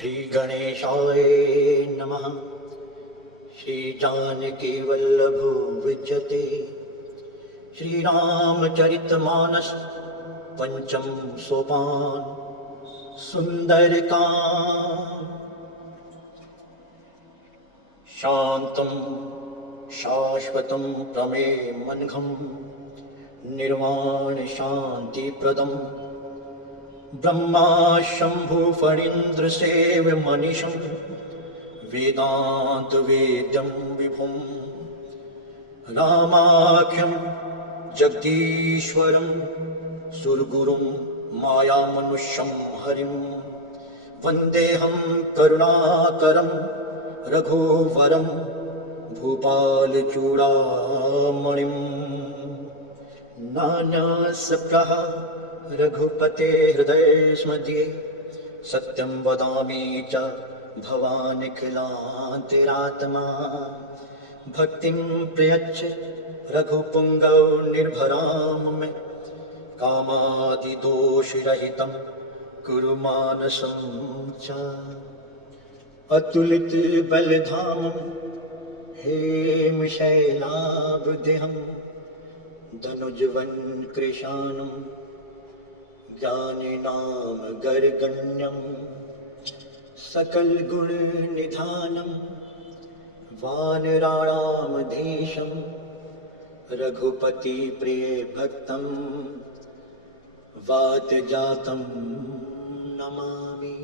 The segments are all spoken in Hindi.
श्री गणेशाय नमः। श्री जानकी वल्लभो विजयते। श्री रामचरितमानस पंचम सोपान सुंदरकांड। शांतं शाश्वतं प्रमेयमनघं निर्वाण शांतिप्रदं ब्रह्मा शंभु फणीन्द्र सेव्यमनिशं वेदांत वेद्यं विभुं रामाख्यं जगदीश्वरं सुरगुरुं मायामनुष्यं हरिं वन्देऽहं करुणाकरं रघुवरं भूपालचूडामणिं। नानासप्रः रघुपते हृदयेऽस्मध्ये सत्यं वदामि च भवानिखिलान्तरात्मा। भक्तिं प्रयच्छ रघुपुङ्गौ निर्भरां मे कामादिदोषरहितं कुरु मानसं च। अतुलित बलधामं हेमशैलाब्धिं धनुजवन् कृशानं ज्ञानिनाम गर्गण्यं सकलगुणनिधानं वानराणामधीशं रघुपति प्रिय भक्तं वातजातं नमामि।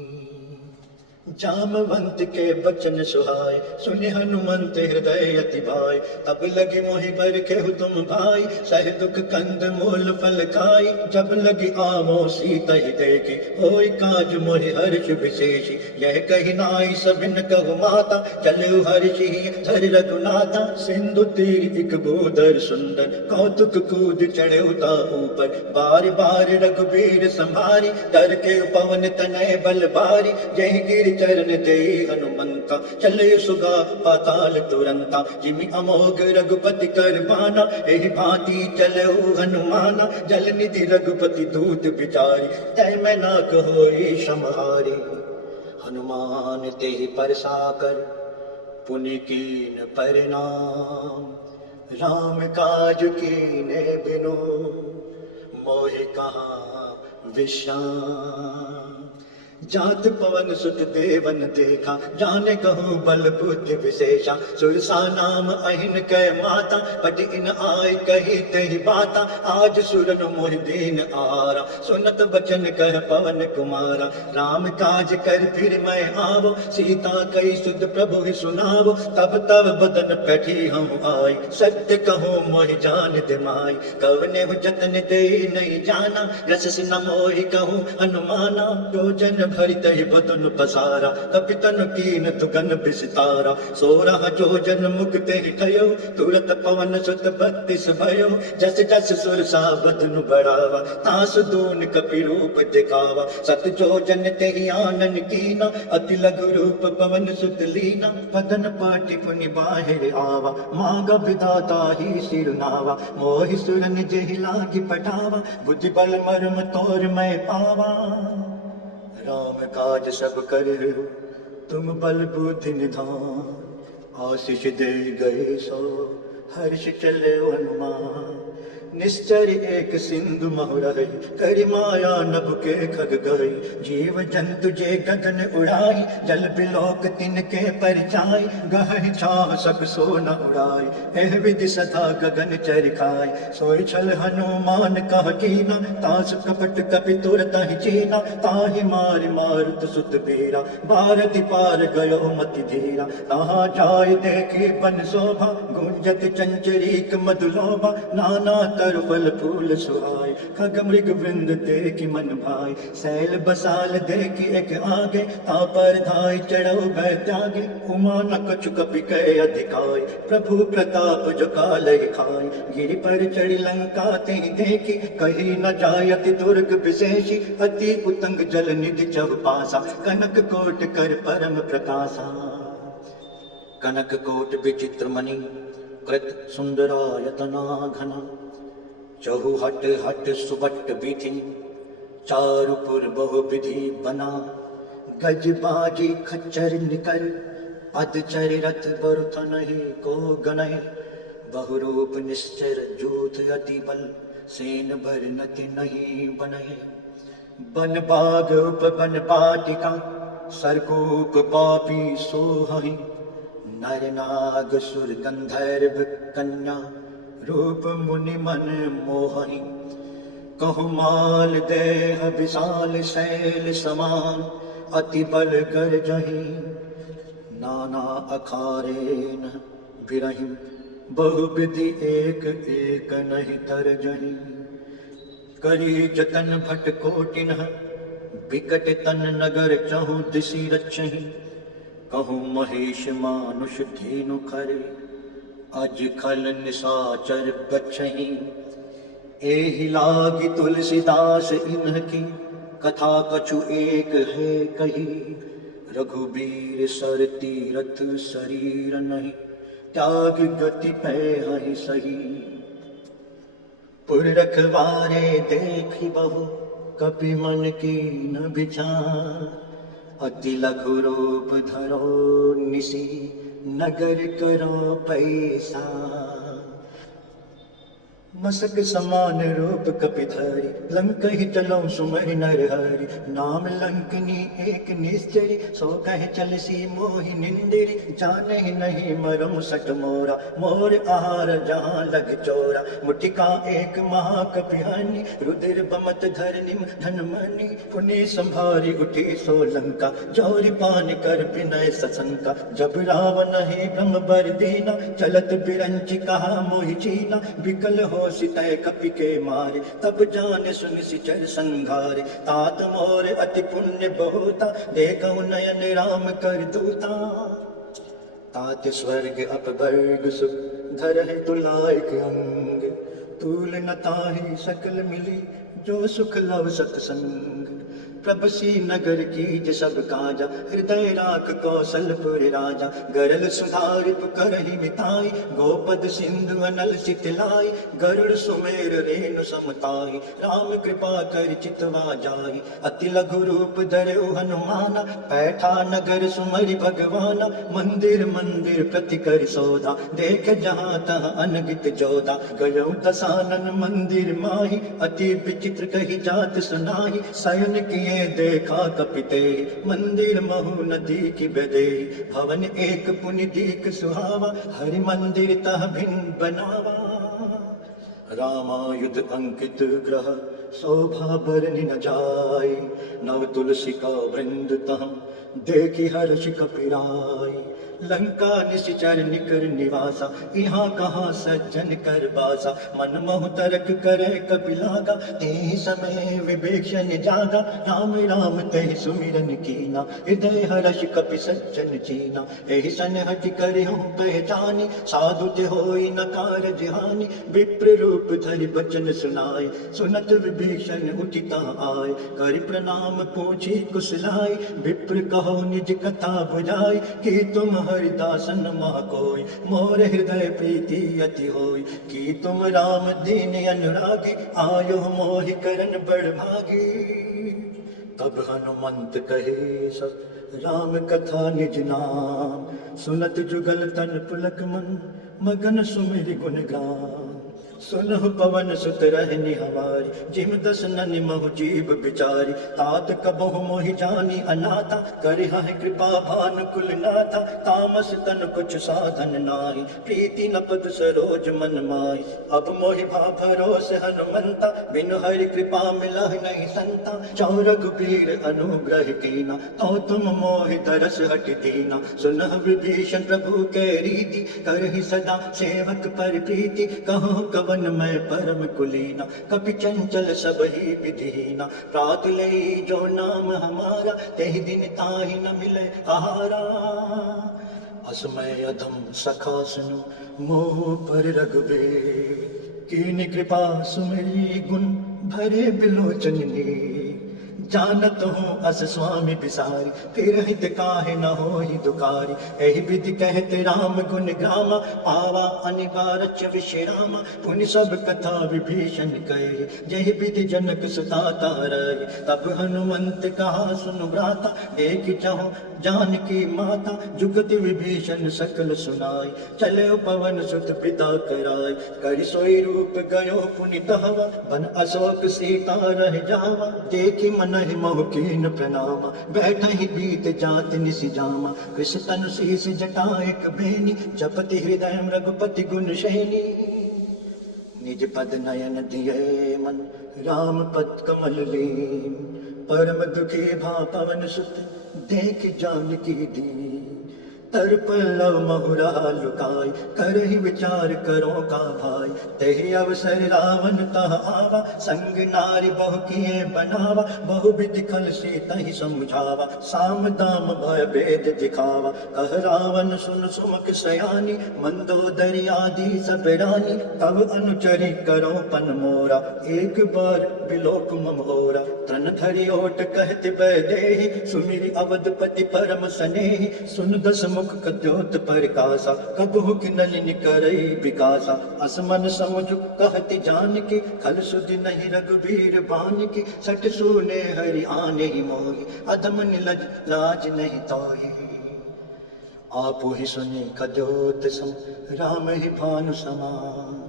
जामवंत के बचन सुहाय सुनि हनुमंत हृदय अति भाई। तब लगी मोहि बर केहु तुम भाई सह दुख कंद मूल फल खाई। जब लगी आवो सीता ही देखी होई काज मोहि हर्ष विशेषी। यह कही नाई सबिन कहु माता चलु हर्षि धर रघुनाथा। सिंधु तीर एक बोदर सुंदर कौतुक कूद चढ़े उता ऊपर। बार बार रघुबीर संभारी डर के पवन तनय बल भारी। जय गिर चरण ते हनुमंता चले सुगा पाताल तुरंता। जिमि अमोघ रघुपति कर बाना एहि भांति चले हनुमाना। जल निधि रघुपति दूत बिचारी तय मैं ना कहोई समहारी। हनुमान तेहि परसाकर पुनि कीन परिणाम। राम काज कीने बिनु मोहि कहाँ विश्राम। जात पवन सुत देवन देखा जाने कहूँ बल बुद्धि विशेषा। सुरसा नाम अहिन कै माता पट इन आय कही तेहि बाता। आज सुरन मोहि दीन आहारा सुनत बचन कह पवन कुमारा। राम काज कर फिर मैं आवो सीता कई सुध प्रभु ही सुनावो। तब तब बदन पैठी हम आई सत्य कहूँ मोहि जान दिमाई। कवने जतन दे नहीं जाना रस न मोहि कहूँ अनुमाना। योजन भरित बदन पसारा कपितन कीन तुगन विसितारा। 16 जोजन मुक्त कयो तुरत पवन सुत 32 भयो। जस जस सुरसा बदन बढ़ावा तास दून कपि रूप दिखावा। 7 जोजन तेहि आनन कीना अति लघु रूप पवन सुत लीना। बदन पाटि पुनि बाहिर आवा मांग विधाता ही सिरनावा। मोहि सुरन जेहि लागी पटावा बुद्धि बल मर्म तोर मैं पावा। राम काज सब कर तुम बल बुद्धि निधान। आशीष दे गए सो हर्ष चले हनुमान। निश्चर एक सिंधु महुरहि करि माया नभ के खग गई। जीव जंतु जे गगन उड़ाई जल बिलोक तिनके परछाई। गहहि छाह सब सो न उड़ाई एह विधि सदा गगन चर खाई। सोई छल हनुमान कह कीना तास कपट कपि तुरत ही चीना। ताहि मारि मारुत सुत बीरा भारति पार गयो मति धीरा। तहाँ जाय देखी बन शोभा गुंजत चंचरीक मधुलोभा। नाना तरु फल फूल सुहाय खग मृग वृंद देखी मन भाई। सैल बसाल देखी एक आगे तापर धाय चढ़ो भय त्यागे। उमा न कछु कपि कह अधिकाय प्रभु प्रताप जो कालहि खाय। गिरि पर चढ़ी लंका तेहि देखी कही न जायति दुर्ग विशेषी। अति उतंग जल निधि चहुपासा कनक कोट कर परम प्रकाशा। कनक कोट विचित्र मणि कृत सुंदरायतना घना। चहु हट हट सुबट विधि चारुपुर बहु विधि बना। गज बाजी खच्चर निकर अधचर रथ बरुथ नहीं को गनय बहुरूप निश्चर जूथ अति बल सेन भर नति नहीं बनय बन बाग उप बन पाटिका सरकूप पापी सोहहि नर नाग सुर गंधर्व कन्या रूप मुनि मन मोहहि कहु माल देह विशाल शैल समान अति बल कर जहि नाना अखारेन बिरहिं बहुविधि एक एक नहीं तर जहि करी जतन भट कोटिन बिकट तन नगर चहु दिशि रक्षहि कहु महेश मानुष धेनु खरे अज खल निशाचर बक्षहि एहि लागी तुलसीदास इनकी कथा कछु एक है कही रघुबीर सर तीरथ शरीर नहीं त्याग गति पै हहि सही पुर रखवारे देखी बहु कपि मन की न विचार अति लघु रूप धरो निसी नगर करो पैसा मसक समान रूप कपिधरि लंक ही चलो सुमरि नर हरि नाम लंकनी एक निश्चरी सो कह चल सी मोहि निंदिरी जाने ही नहीं मरम सट मोरा मोर आहार जहाँ लग चोरा मुठिका एक महाकपिहानी रुधिर बमत धरनिम धनमणि पुनि संभारी उठी सो लंका जोरी पान कर विनय सशंका जब रावण ही ब्रह्म बर दीना चलत बिरंची कहा मोहि चीना विकल हो सितय कपि के मारे तब जान सुन सिचर संघारे तात मोर अति पुण्य बहुता देखौ नयन राम कर दूता तात स्वर्ग अपवर्ग सुख धरहि तुलायक अंग तूल न ताहि सकल मिली जो सुख लव सतसंग प्रभसी नगर कीज सब काजा हृदय राख कौशलपुर राजा गरल सुधारि करहि मिताई गोपद सिंधु अनल सितलाई गरुड़ सुमेर रेणु समताई राम कृपा कर चितवा जाई अति लघु रूप धरऊ हनुमाना पैठा नगर सुमरि भगवाना मंदिर मंदिर प्रति कर सौदा देख जहाँ तहाँ अनगित जोदा गयौ दसानन मंदिर माही अति विचित्र कही जात सुनाही शयन किए देखा कपिते मंदिर महु नदी की बदे भवन एक पुनि दीक सुहावा हरि मंदिर तह भिन्न बनावा रामायुध अंकित ग्रह शोभा बरनि न जाय नव तुलसी का वृंद तह देखी हर्ष कपिराय लंका निश्चर निकर निवासा यहाँ कहाँ सज्जन कर बासा मन मोह तरक करे कपिलागा ते समय विवेक्षण जागा राम राम ते सुमिरन कीना हृदय हर्ष कपि सज्जन चीना एहि सन हटि कर हूँ पहचानी साधु ते होई न कारज हानि विप्र रूप धरि बचन सुनाय सुनत विभीषण उठिता आय कर प्रणाम पूछी कुशलाय विप्र कहो निज कथा बुझाई कि तुम हरिदासन मह कोई मोर हृदय प्रीति अति होई कि तुम राम दीन अनुरागी आयो मोहि करन बड़ भागी तब हनुमंत कहे सब राम कथा निज नाम सुनत जुगल तन पुलक मन मगन सुमिर गुण गान सुनहु पवन सुत रहनि हमारी जिम दस ननि महु जीव बिचारी तात कबहु मोहि जानी अनाथा करिहा कृपा भानु कुल नाथा तामस तन कुछ साधन नाहि प्रीति न पद सरोज मन माई अब मोहि भा भरोस हनुमंता बिनु हरि कृपा मिलहि नहीं संता चौ रघुबीर अनुग्रह कीना तो तुम मोहि तरस हटि दीना सुनह विभीषण प्रभु के रीति करहि सदा सेवक पर प्रीति कहो कवन मैं परम कुलीना कपि चंचल सब ही विधिहीना प्रात लई जो नाम हमारा तेहि दिन ताहि न मिले आहारा असमय अधम सखा सुनु मोह पर रघुबीर कीनि कृपा सुमिरी गुण भरे बिलोचन नीर जानत हूँ अस स्वामी बिसारी, फिर हित काहे न हो ही दुकारी। एहि विधि कहते राम गुण ग्रामा, पावा अनिवार्च विश्रामा। पुनि सब कथा विभीषण कहे, जहि विधि जनक सुता तारई। तब हनुमंत कहा सुनु भ्राता, एक चाहो जानकी माता। जुगति विभीषण सकल सुनाई, चले पवन सुत पिता कराई। कर सोई रूप गयो पुनि तहवा, बन अशोक सीता रह जावा। देखी मनहि मोह कीन प्रणामा, बैठहि बीत जात निसि जामा। कृष तनु शीस जटा एक बेनी, जपति हृदय रघुपति गुण शयनी। निज पद नयन दिए मन, राम पद कमल लीन। परम दुखी भा पवन सुत, देख जानकी दीन। तर्प लव महुरा लुकाई, करहि विचार करो का भाई। तेहि अवसर रावण तह आवा, संग नारी बहु किए बनावा। बहु विधि खल सीतहि समझावा, साम दाम भय भेद दिखावा। कह रावण सुन सुमुख सयानी, मंदोदरी आदि सब रानी। तब अनुचरी करो पन मोरा, एक बार बिलोक मम होरा। तन धरि ओट कहत बैदेहि, सुमिरि अवधपति परम सनेहि। सुन दस मुख कद्योत प्रकाशा, कबहु किनलिन करई विकासा। असमन समुझ कहति जानकी, खल सुधि नहीं रघुबीर बानकी। सठ सूने हरि आने मोहि, अधम निलज लाज नहीं तोहि। आपु ही सुनि कद्योत सम, राम ही भानु समान।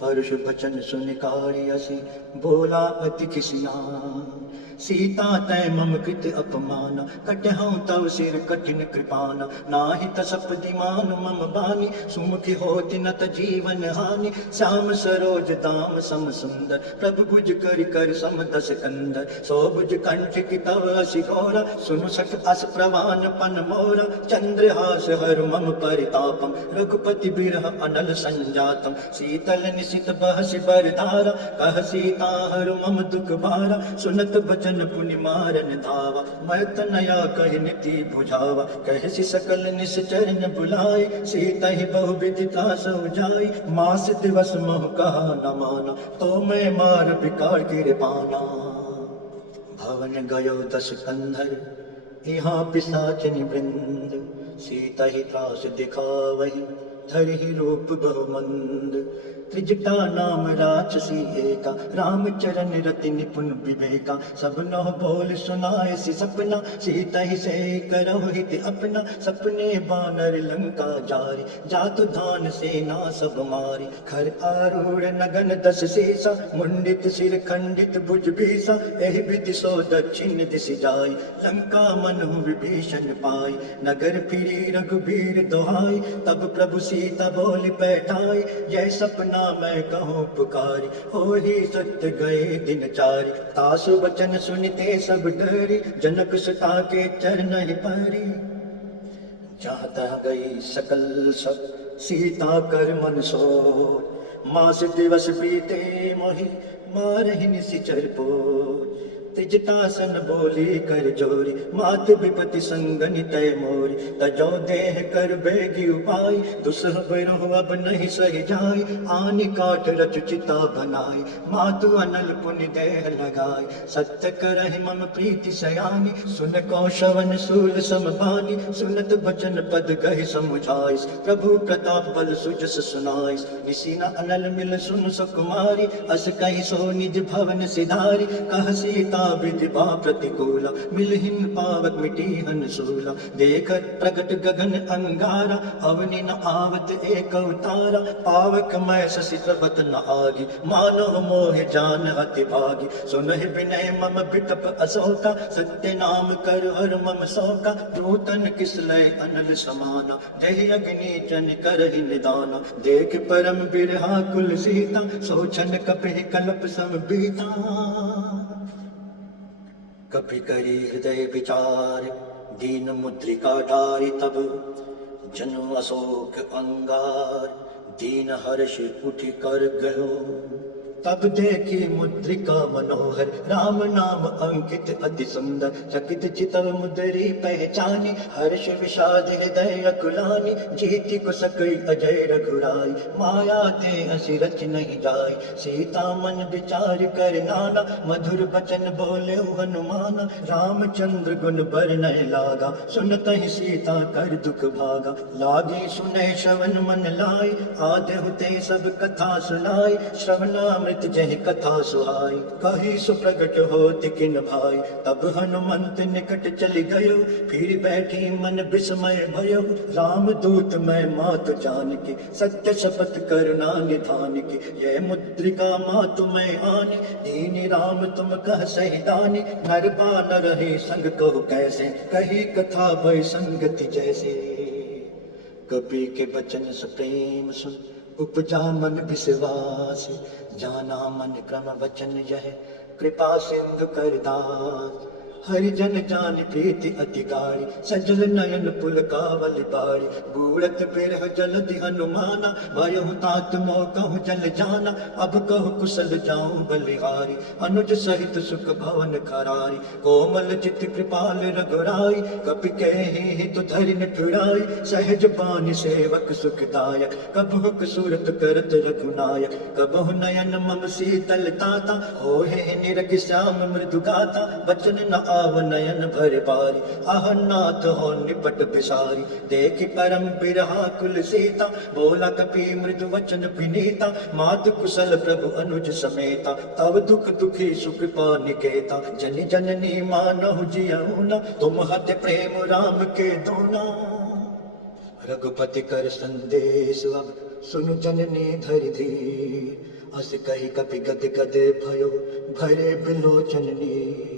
परुष बचन सुनि कारियसि, बोला अति खिसियान। सीता तै मम कृत अपमान, कटहु तव सिर कठिन कृपाना। नाहि तसप दिमान मम बानी, सुमुखी होति न त जीवन हानि। श्याम सरोज दाम सम सुंदर, प्रभु भुज कर कर सम दस कंदर। सो भुज कंठ की तव असि घोरा, सुनु सठ अस प्रवान पन मोरा। चंद्रहास हर मम परितापम, रघुपति बिरह अनल संजातम। शीतल निशित बहसि बरधारा, कह सीता हर मम दुख भारा। सुनत बचन पुनि मारन धावा, मैं तनया कहि नीति बुझावा। कहसि सकल निश्चरण बुलाए, सीता ही बहु विधि तासु जाई। मास दिवस मोह कहा न माना, तो मैं मार बिकार गिर पाना। भवन गयो दस कंधर, यहाँ पिशाचिनी वृंद। सीता ही त्रास दिखावहि, धरि रूप बहुमंद। त्रिजटा नाम राक्षसी एका, राम चरण रति निपुण विवेका। सब नौ बोल सुनाए सि सपना, सीता ही से करहु हित अपना। सपने बानर लंका जारी, जातु धान सेना सब मारी। खर आरूढ़ नगन दस सीसा, मुंडित सिर खंडित भुज भीसा। एहि विधि सो दक्षिण दिशि जाई, लंका मनहु विभीषण पाई। नगर फिरी रघुबीर दोहाई, तब प्रभु सीता बोली बैठाई। जय सपना मैं कहूँ पुकारी, हो ही सत्य गए दिन चारि। तासु बचन सुनते सब डरी, जनक सुता के चरण ही परी। जाता गई सकल सब, सीता कर मन सोर। मास दिवस बीते मोहि, मारहि निशिचर पोर। त्रिजटासन बोली कर जोरी, मात विपति संगनि तय मोरी। तजो देह कर बेगी उपाय, दुसह बरहु अब नहीं सही जाय। आनि काठ रच चिता बनाई, मातु अनल पुनि देह लगाई। सत्य करहि मम प्रीति सयानी, सुन कौशवन शूल समबानी। सुनत बचन पद गहि समुझाइस, प्रभु प्रताप बल सुजस सुनाइस। निसी न अनल मिल सुन सुकुमारी, अस कहि सो निज भवन सिधारी। कह सीता विधि बा प्रतिकूला, मिलहिन पावक मिटी हन सूला। देखत प्रगट गगन अंगारा, अवनि न आवत एक अवतारा। पावक मैं शशि प्रभत न आगी, मानो मोह जान हति भागी। सुनहि विनय मम बिटप अशोका, सत्य नाम कर हर मम शोका। नूतन किसलय अनल समाना, जहि अग्नि जन करहि निदाना। देख परम बिरहा कुल सीता, सोचन कपिहि कल्प सम बीता। कपि करी हृदय विचार, दीन मुद्रिका डारि तब। जनु अशोक अंगार, दीन हर्ष उठि कर गयो। तब देखी मुद्रिका मनोहर, राम नाम अंकित अति सुंदर। चकित चितव मुद्री पहचानी, हर्ष विषाद हृदय अकुलानी। जीति को सकई अजय रघुराई, माया ते हसी रच नहीं जाई। सीता मन विचार कर नाना, मधुर बचन बोले हनुमान। रामचंद्र गुण बरनय लागा, सुनत ही सीता कर दुख भागा। लागी सुनय श्रवण मन लाई, आदेहु ते सब कथा सुनाई। श्रवणामृत जहि कथा सुहाई, कही सुप्रगट होति किन भाई। तब हनुमंत निकट चली गयो, फिर बैठी मन विस्मय भयो। राम दूत मैं मात जान के, सत्य शपथ करुणा निधान की। यह मुद्रिका मातु मैं आनी, दीन राम तुम कह सही दानी। नर बानर रहे संग कहो कैसे, कही कथा भय संगति जैसे। कपि के बचन सप्रेम सुन, उपजा मन विश्वास। जाना मन क्रम वचन यह, कृपा सिंधु कर दास। हरिजन जान प्रीति अति गाढ़ी, सजल नयन पुल कावल बाड़ी। बूढ़त बिरह जलधि हनुमाना, भयहु तात मोह कहूँ जल जाना। अब कहु कुशल जाऊं बलिहारी, अनुज सहित सुख भवन खरारी। कोमल चित कृपाल रघुराई, कपि कहि हित धरि निठुराई। सहज पानि सेवक सुखदायक, कबहुक सूरत करत रघुनायक। कबहु नयन मम शीतल ताता, होहे निरख श्याम मृदु गाता। बचन न आव नयन भर पारी, आहनाथ हो निपट बिसारी। देखि परम बिरहा कुल सीता, बोला कपि मृदु वचन विनीता। मात कुशल प्रभु अनुज समेता, तब दुख दुखी सुकृपा निकेता। जन जननी मानहु जियऊ न, तुम हत प्रेम राम के दोना। रघुपति कर संदेश अब, सुनु जननी धरि धीर। अस कही कपि गद गद भयो, भरे बिलोचन नीर।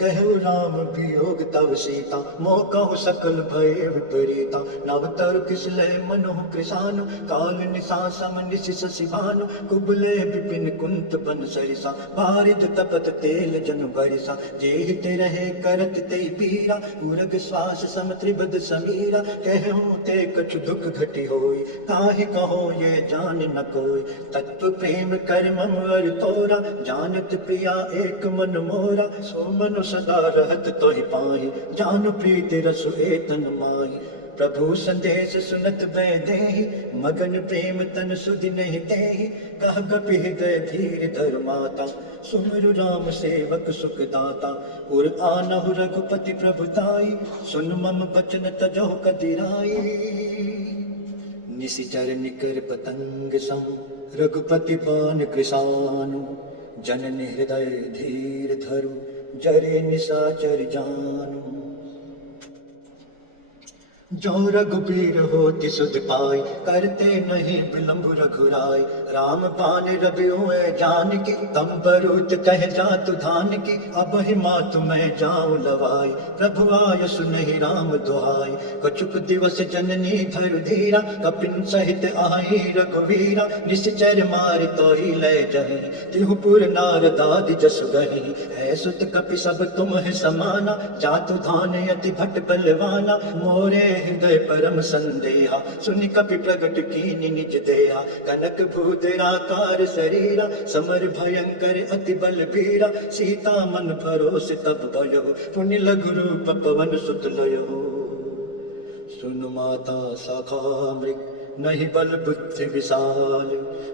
कहु राम वियोग तव सीता, मोह कहु सकल भय विपरीता। नव तर किसलय मनोह कृशानु, काल निशा सम निशि शशि भानु। कुबले विपिन कुंत बन सरिसा, बारिद तपत तेल जनु बरिसा। जेहि ते रहे करत ते पीरा, उरग श्वास सम त्रिबद समीरा। कहूँ ते कछु दुख घटी होई, काहि कहो ये जान न कोई। तत्व प्रेम कर मम अर तोरा, जानत प्रिया एक मन मोरा। सो मनु सदा रहत तोहि पाहि, जानु प्रीति रसु एतन माहि। प्रभु संदेश सुनत भय देहि, मगन प्रेम तन सुधि नहीं तेहि। कह कपि हृदय धीर धर माता, सुमिरु राम सेवक सुख दाता। उर आनहु रघुपति प्रभुताई, सुन मम बचन तजहु कदिराई। निशिचर निकर पतंग सम, रघुपति बान कृशानु। जननि हृदय धीर धरु, जरे निशाचर जानु। जो रघुबीर होति सुध पाई, करते नहीं विलंब रघुराई। राम बान रबियों जानकी, तम बरूत कह जातु धान की। अब ही मातु मैं जाऊं लवाई, प्रभु आय सुनहि राम दुहाई। कछुक दिवस जननी धरु धीरा, कपिन सहित आई रघुवीरा। निश्चर मारि तोहि लय जहि, तिहुपुर नारदादि जसु गहि। है सुत कपि सब तुम है समाना, जातु धान यति भट बलवाना। मोरे हृदय परम संदेहा, सुनि कपि प्रगट कीनि निज देहा। कनक भूधराकार शरीरा, समर भयंकर अति बल बीरा। सीता मन भरोसे तब भयो, पुनि लघु रूप पवन सुत लयो। सुनु माता शाखा मृग, नहीं बल बुद्धि विशाल।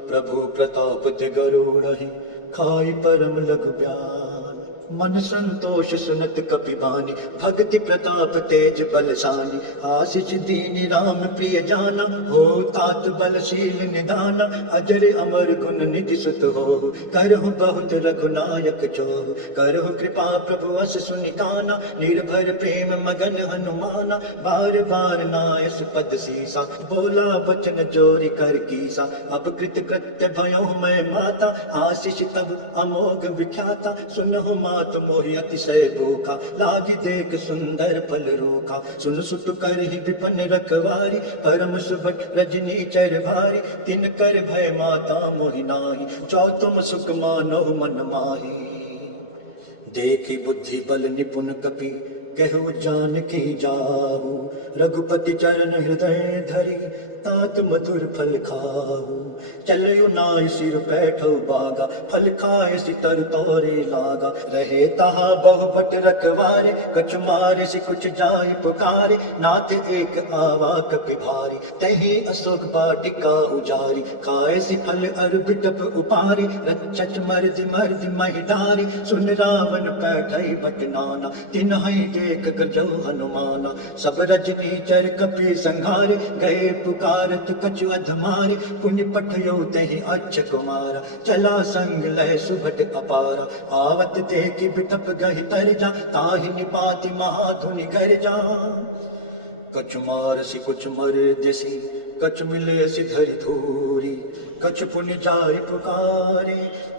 प्रभु प्रताप ते गरुड़हि, खाई परम लघु ब्याल। मन संतोष सुनत कपि बानी, भक्ति प्रताप तेज बलशानी। आशीष दीनि राम प्रिय जाना, हो तात बलशील निदाना। अजर अमर गुण निधि सुत हो, करहु बहुत रघुनायक चोहु। करहु कृपा प्रभु अस सुनि काना, निर्भर प्रेम मगन हनुमाना। बार बार नायस पद सीसा, बोला वचन जोरि कर कीसा। अब कृत कृत्य भयो मैं माता, आशीष तब अमोघ विख्याता। सुनहु मात मोहि अतिशय भूखा, लागी देख सुंदर फल रूखा। सुन सुत करहि विपन रखवारी, परम सुभट रजनी चर भारी। तिन कर भय माता मोहि नाहि, जो तुम सुख मानो मन माहि। देखि बुद्धि बल निपुण कपि, कहु जानकी जाहू, रघुपति चरण हृदय धरी, तात मधुर फल खाहू। चलयो नाय सिर बैठो बागा, फल खाए सितर तोरे लागा। रहे तहा बहु भट रखवारे, कछु मारे से कुछ जाय पुकारे। नाथ एक आवा कपि भारी, तही अशोक वाटिका उजारी। खाए सि फल अर बिटप उपारे, रक्षच मर्दि मर्दि महि डारे। सुन रावण पैठई बट नाना, तिन्हि देख गजौ हनुमाना। सब रजनी चर कपि संघारे, गए पुकारत कछु अधमारे। पुण्य पठयो तहि अच्छ कुमारा, चला संग लय सुभट अपारा। आवत देखि बिटप गहि तर जा, ताहि निपाति महाधुनि कर जा। कछु मारसि कुछ मर देसी, कछु मिले धरि धूरी। कछु पुण्य जाय पुकारे,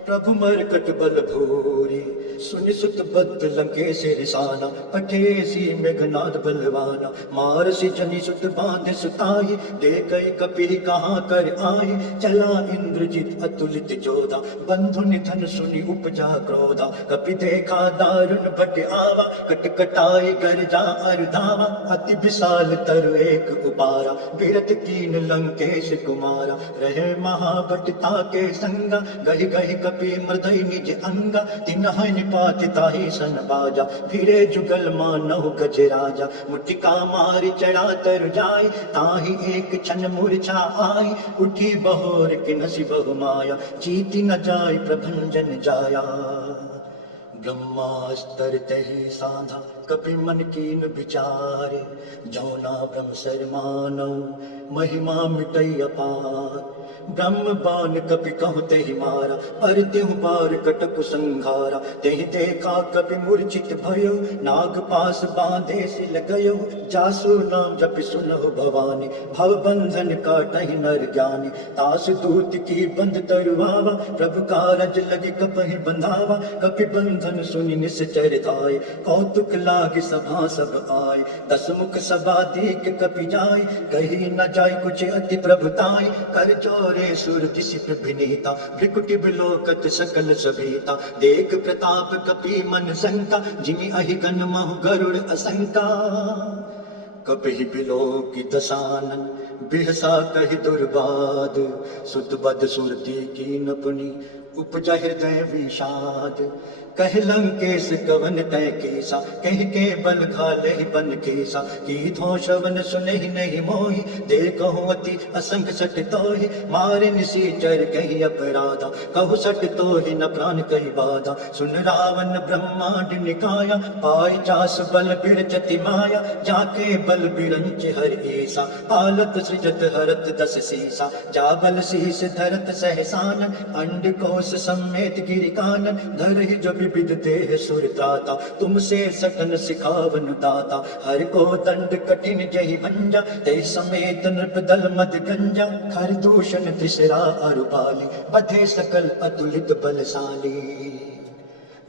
प्रभु मरकट बल भूरी। सुनि सुत बद्ध लंकेश रिसाना, पठेसी मेघनाद बलवाना। मारसि जनि सुत बांधे सुताई, देखई कपि कहाँ कर आए। चला इंद्रजित अतुलित जोधा, बंधु निधन सुनि उपजा क्रोधा। कपि देखा दारुण भट आवा, कट कटाई गर्जा अर धावा। अति विशाल तरु एक उपारा, बिरत कीन लंकेश कुमारा। रहे महाबट ताके संगा, गहि गहि कपि मृदई निज अंगा। तिन्हि निपाति ताहि सन बाजा, फिरे जुगल मानहु गज राजा। मुटिका मारि चढ़ा तरु जाय, ताहि एक क्षण मूर्छा आई। उठी बहोर किनसि बहु माया, जीति न जाय प्रभंजन जाया। ब्रह्मास्तर तहि साधा, कपि मन कीन विचारे। जौना ब्रह्म सर मानौ, महिमा मिटई अपार। ब्रह्म बाण कपि कहु तेहि मारा, पर त्यों बार कटक संघारा। तेहि देखा कपि मूर्छित भयो, नाग पास बांधे सिल गयो। जासु नाम जपि सुनहु भवानी, भव बंधन काटहि नर ज्ञानी। तास दूत की बंध तरुआवा, प्रभु कारज लगे कपहि बंधावा। कपि बंधन सुनि निश्चर धाय, कौतुक लागे सभा सब आय। दस मुख सभा देख कपि जाय, कही न जाय कुछ अति प्रभुताय। कर जोरे सुर दिसि विनीता, भ्रिकुटि बिलोकत सकल सभीता। देख प्रताप कपि मन शंका, जिमि अहि गण महु गरुड़ असंका। कपि बिलोकि दसानन, बिहसा कहि दुर्बाद। सुत बद सुरती कीन पुनि, उपजा हृदय विषाद। कह लंकेश कवन तय केसा, कह के बल घालहि बन केसा। की धो श्रवण सुनहि नहीं मोहि, देखहु अति असंख सट तोहि। मारे निसीचर कहि अपराधा, कहु सट तोहि न प्राण कहि बाधा। सुन रावण ब्रह्मांड निकाया, पाई जास बल बिरचति माया। जाके बल बिरंच हर ऐसा, पालत सृजत हरत दस सीसा। जा बल शीस धरत सहसानन, अंड कोश समेत गिरि कानन। धरहि जो विविध देह सुर त्राता, तुमसे सटन सिखावन दाता। हर को दंड कठिन जहि भंजा, ते समेत नृप दल मद गंजा। खर दूषण त्रिसरा अरु बाली, बधे सकल अतुलित बलशाली।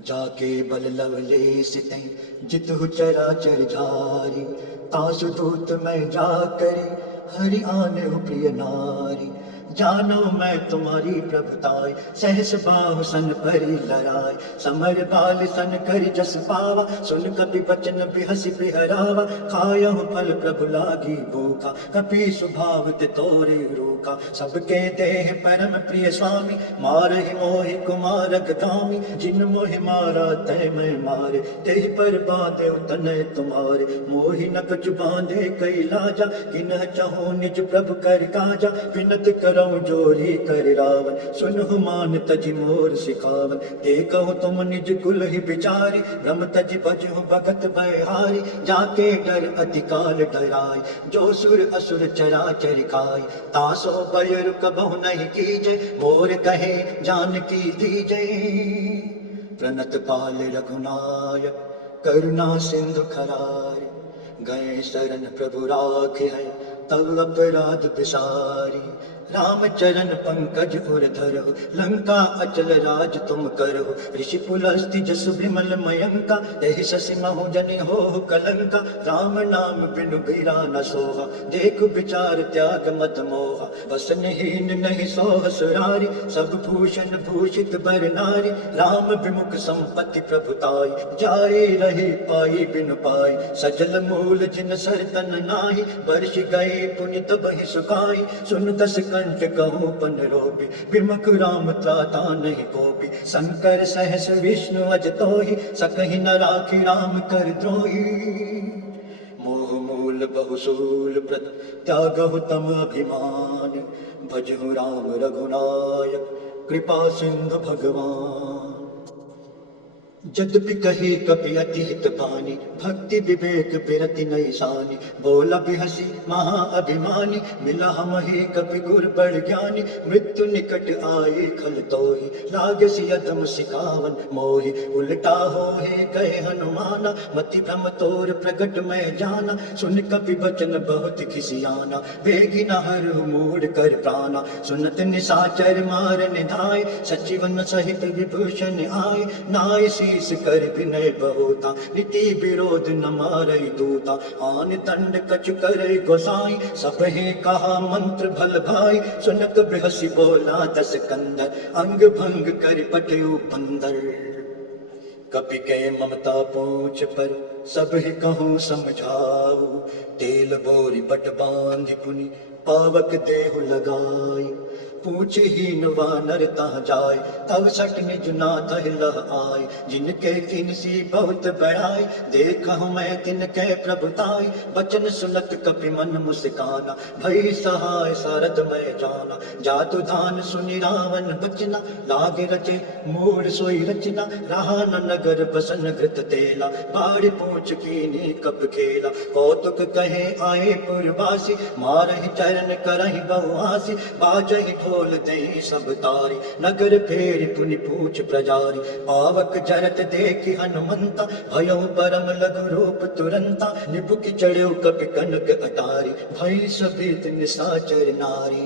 जाके बल लवलेश तै, जितहु चराचर झारी। तासु दूत मैं जाकरि, हरि आनहु प्रिय नारी। जानो मैं तुम्हारी प्रभुताई, सहस बाहु सन परि लराय। समर बाल सन करि जस पावा, सुन कपि बचन बिहसि बिहरावा। खायहु फल प्रभु लागी भूखा, कपि स्वभाव ते तोरे रोका। सबके देह परम प्रिय स्वामी, मारहि मोहि कुमारक धामी। जिन मोहि मारा तै मैं मारे, तेहि पर बांधे तनय तुम्हारे। मोहि न कछु बांधे कई लाजा, किन्ह चहु निज प्रभु कर काजा। विनत करो जोरी कर रावण, सुनहु मान तजि मोर सिखावन। देखहु तुम निज कुल ही बिचारी, ब्रह्म तजि भजहु भगत बहारी। जाके डर अति काल डराय, जो सुर असुर चराचर खाय। तासो भय कबहु नहीं कीजय, मोर कहे जानकी दीजय। प्रणत पाल रघुनायक, करुणा सिंधु खरार। गए शरण प्रभु राखे है, तब अपराध विसारी। राम चरण पंकज उर धरहु, लंका अचल राज तुम करहु। ऋषि पुलस्त्य जसु विमल मयंका, एहि शशि महु जनि होहु कलंका। राम नाम बिनु बीरा न सोहा, देखु विचार त्याग मत मोहा। वसनहीन नहीं सोह सुरारी, सब भूषण भूषित बर नारी। राम विमुख संपत्ति प्रभुताई, जाए रही पाई बिनु पाई। सजल मूल जिन सरतन नाही, वर्ष गए पुनि तबहि सुखाई। सुन दस कंठ कहूँ पन रोपी, विमुख राम त्राता नहीं कोपी। शंकर सहस विष्णु अज तोहि, सकहि न राखी राम कर द्रोही। मोह मूल बहुसूल प्रत, त्यागहु तम अभिमान। भजहु राम रघुनायक, कृपा सिंधु भगवान। जद्यपि कही कपि अति हित बानी, भक्ति विवेक बिरति नहीं सानी। बोला बिहसी महा अभिमानी, मिला हमहि कपि गुर बड़ ज्ञानी। मृत्यु निकट आई खल तोहि, लागसी अधम सिखावन मोहि। उल्टा होहि कहे हनुमाना, मति भ्रम तोर प्रगट मैं जाना। सुन कपि बचन बहुत खिसियाना, वेगी न हरहु मूढ़ कर प्राणा। सुनत निशाचर मार निधाय, सचिवन सहित विभूषण आय। नाय शीस कर विनय बहुता, नीति विरोध न मारई दूता। आन दंड कछु करे गोसाई, सबहि कहा मंत्र भल भाई। सुनत बृहसि बोला दस कंदर, अंग भंग कर पटयु बंदर। कपि के ममता पूछ पर, सबहि कहूँ समझाऊ। तेल बोरी पट बांधि पुनि, पावक देहु लगाई। पूछ हीन वानर तह जाय, तब सट निज नाथ लह आय। जिनके किनसी बहुत बड़ाई, देखहु मैं तिनके प्रभुताई। बचन सुनत कपि मन मुस्काना, भई सहाय सारद मैं जाना। जातु धान सुनि रावण बचना, लागे रचे मूढ़ सोई रचना। रहा न नगर बसन घृत तेला, बाढ़ पूछ कीनी कप खेला। कौतुक कहे आए पुरवासी, मारहि चरण करहि बहुआसी। बाजहि ढोल दही सब तारी, नगर फेर पुनि पूछ प्रजारी। पावक जरत देखि हनुमंता, भयउ परम लघु रूप तुरंता। निबुक चढ़्यो कपि कनक अटारी, भई सभीत निशाचर नारी।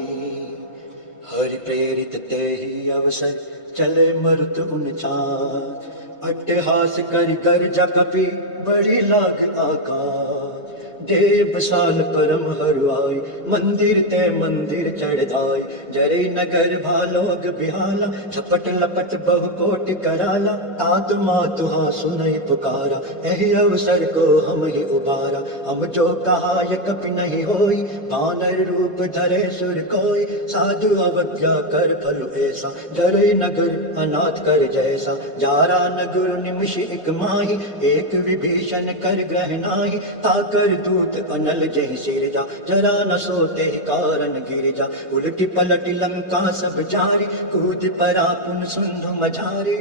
हरि प्रेरित तेहि अवसर, चले मरुत उनचास। अट्टहास करि गर्जा कपि, बड़ी लाग आकाश। देव साल परम हरुआई, मंदिर ते मंदिर चढ़ धाय। जरे नगर भालोग बिहाला, झपट लपट बहु कोटि कराला। तात मातुहा सुनहि पुकारा, एहि अवसर को हम ही उबारा। हम जो कहा ये कपि नहीं होई, बानर रूप धरे सुर कोई। साधु अवज्ञा कर फल ऐसा, जरे नगर अनाथ कर जैसा। जारा नगर निमिष एक माही, एक विभीषण कर ग्रह नाही। ताकर दूत अनल जहि सिर जा, जरा न सोते कारण गिर जा। उलटी पलटी लंका सब जारी, कूद परा पुन सिंधु मझारी।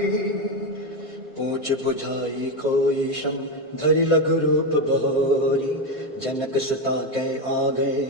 पूछ बुझाई खोई शम, धरि लघु रूप बहोरी। जनक सुता कै आ गए,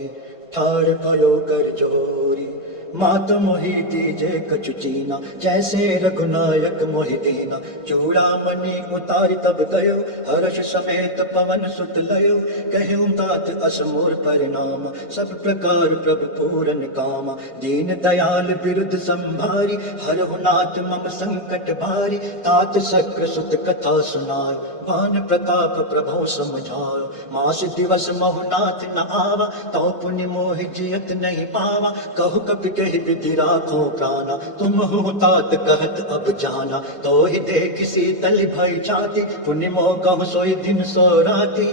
ठाड़ भयो कर जोरी। मात मोहि दीजे कछु चीना, जैसे रघुनायक मोहि दीना। चूड़ामणि उतारि तब गयो, हर्ष समेत पवन सुत लयो। कहूँ तात असमोर परिणाम, सब प्रकार प्रभु पूरन कामा। दीन दयाल बिरुद संभारी, हरहु नाथ मम संकट भारी। तात शक्र सुत कथा सुनाय, भान प्रताप प्रभु समझायो। मास दिवस महु नाथ न आवा, तौ पुनि मोहि जियत नहीं पावा। कहु कपि कहि विधि राखो प्राणा, तुम हो तात कहत अब जाना। तो ही देख शीतल भई छाती, पुनि मोह कहु सोई दिन सो राती।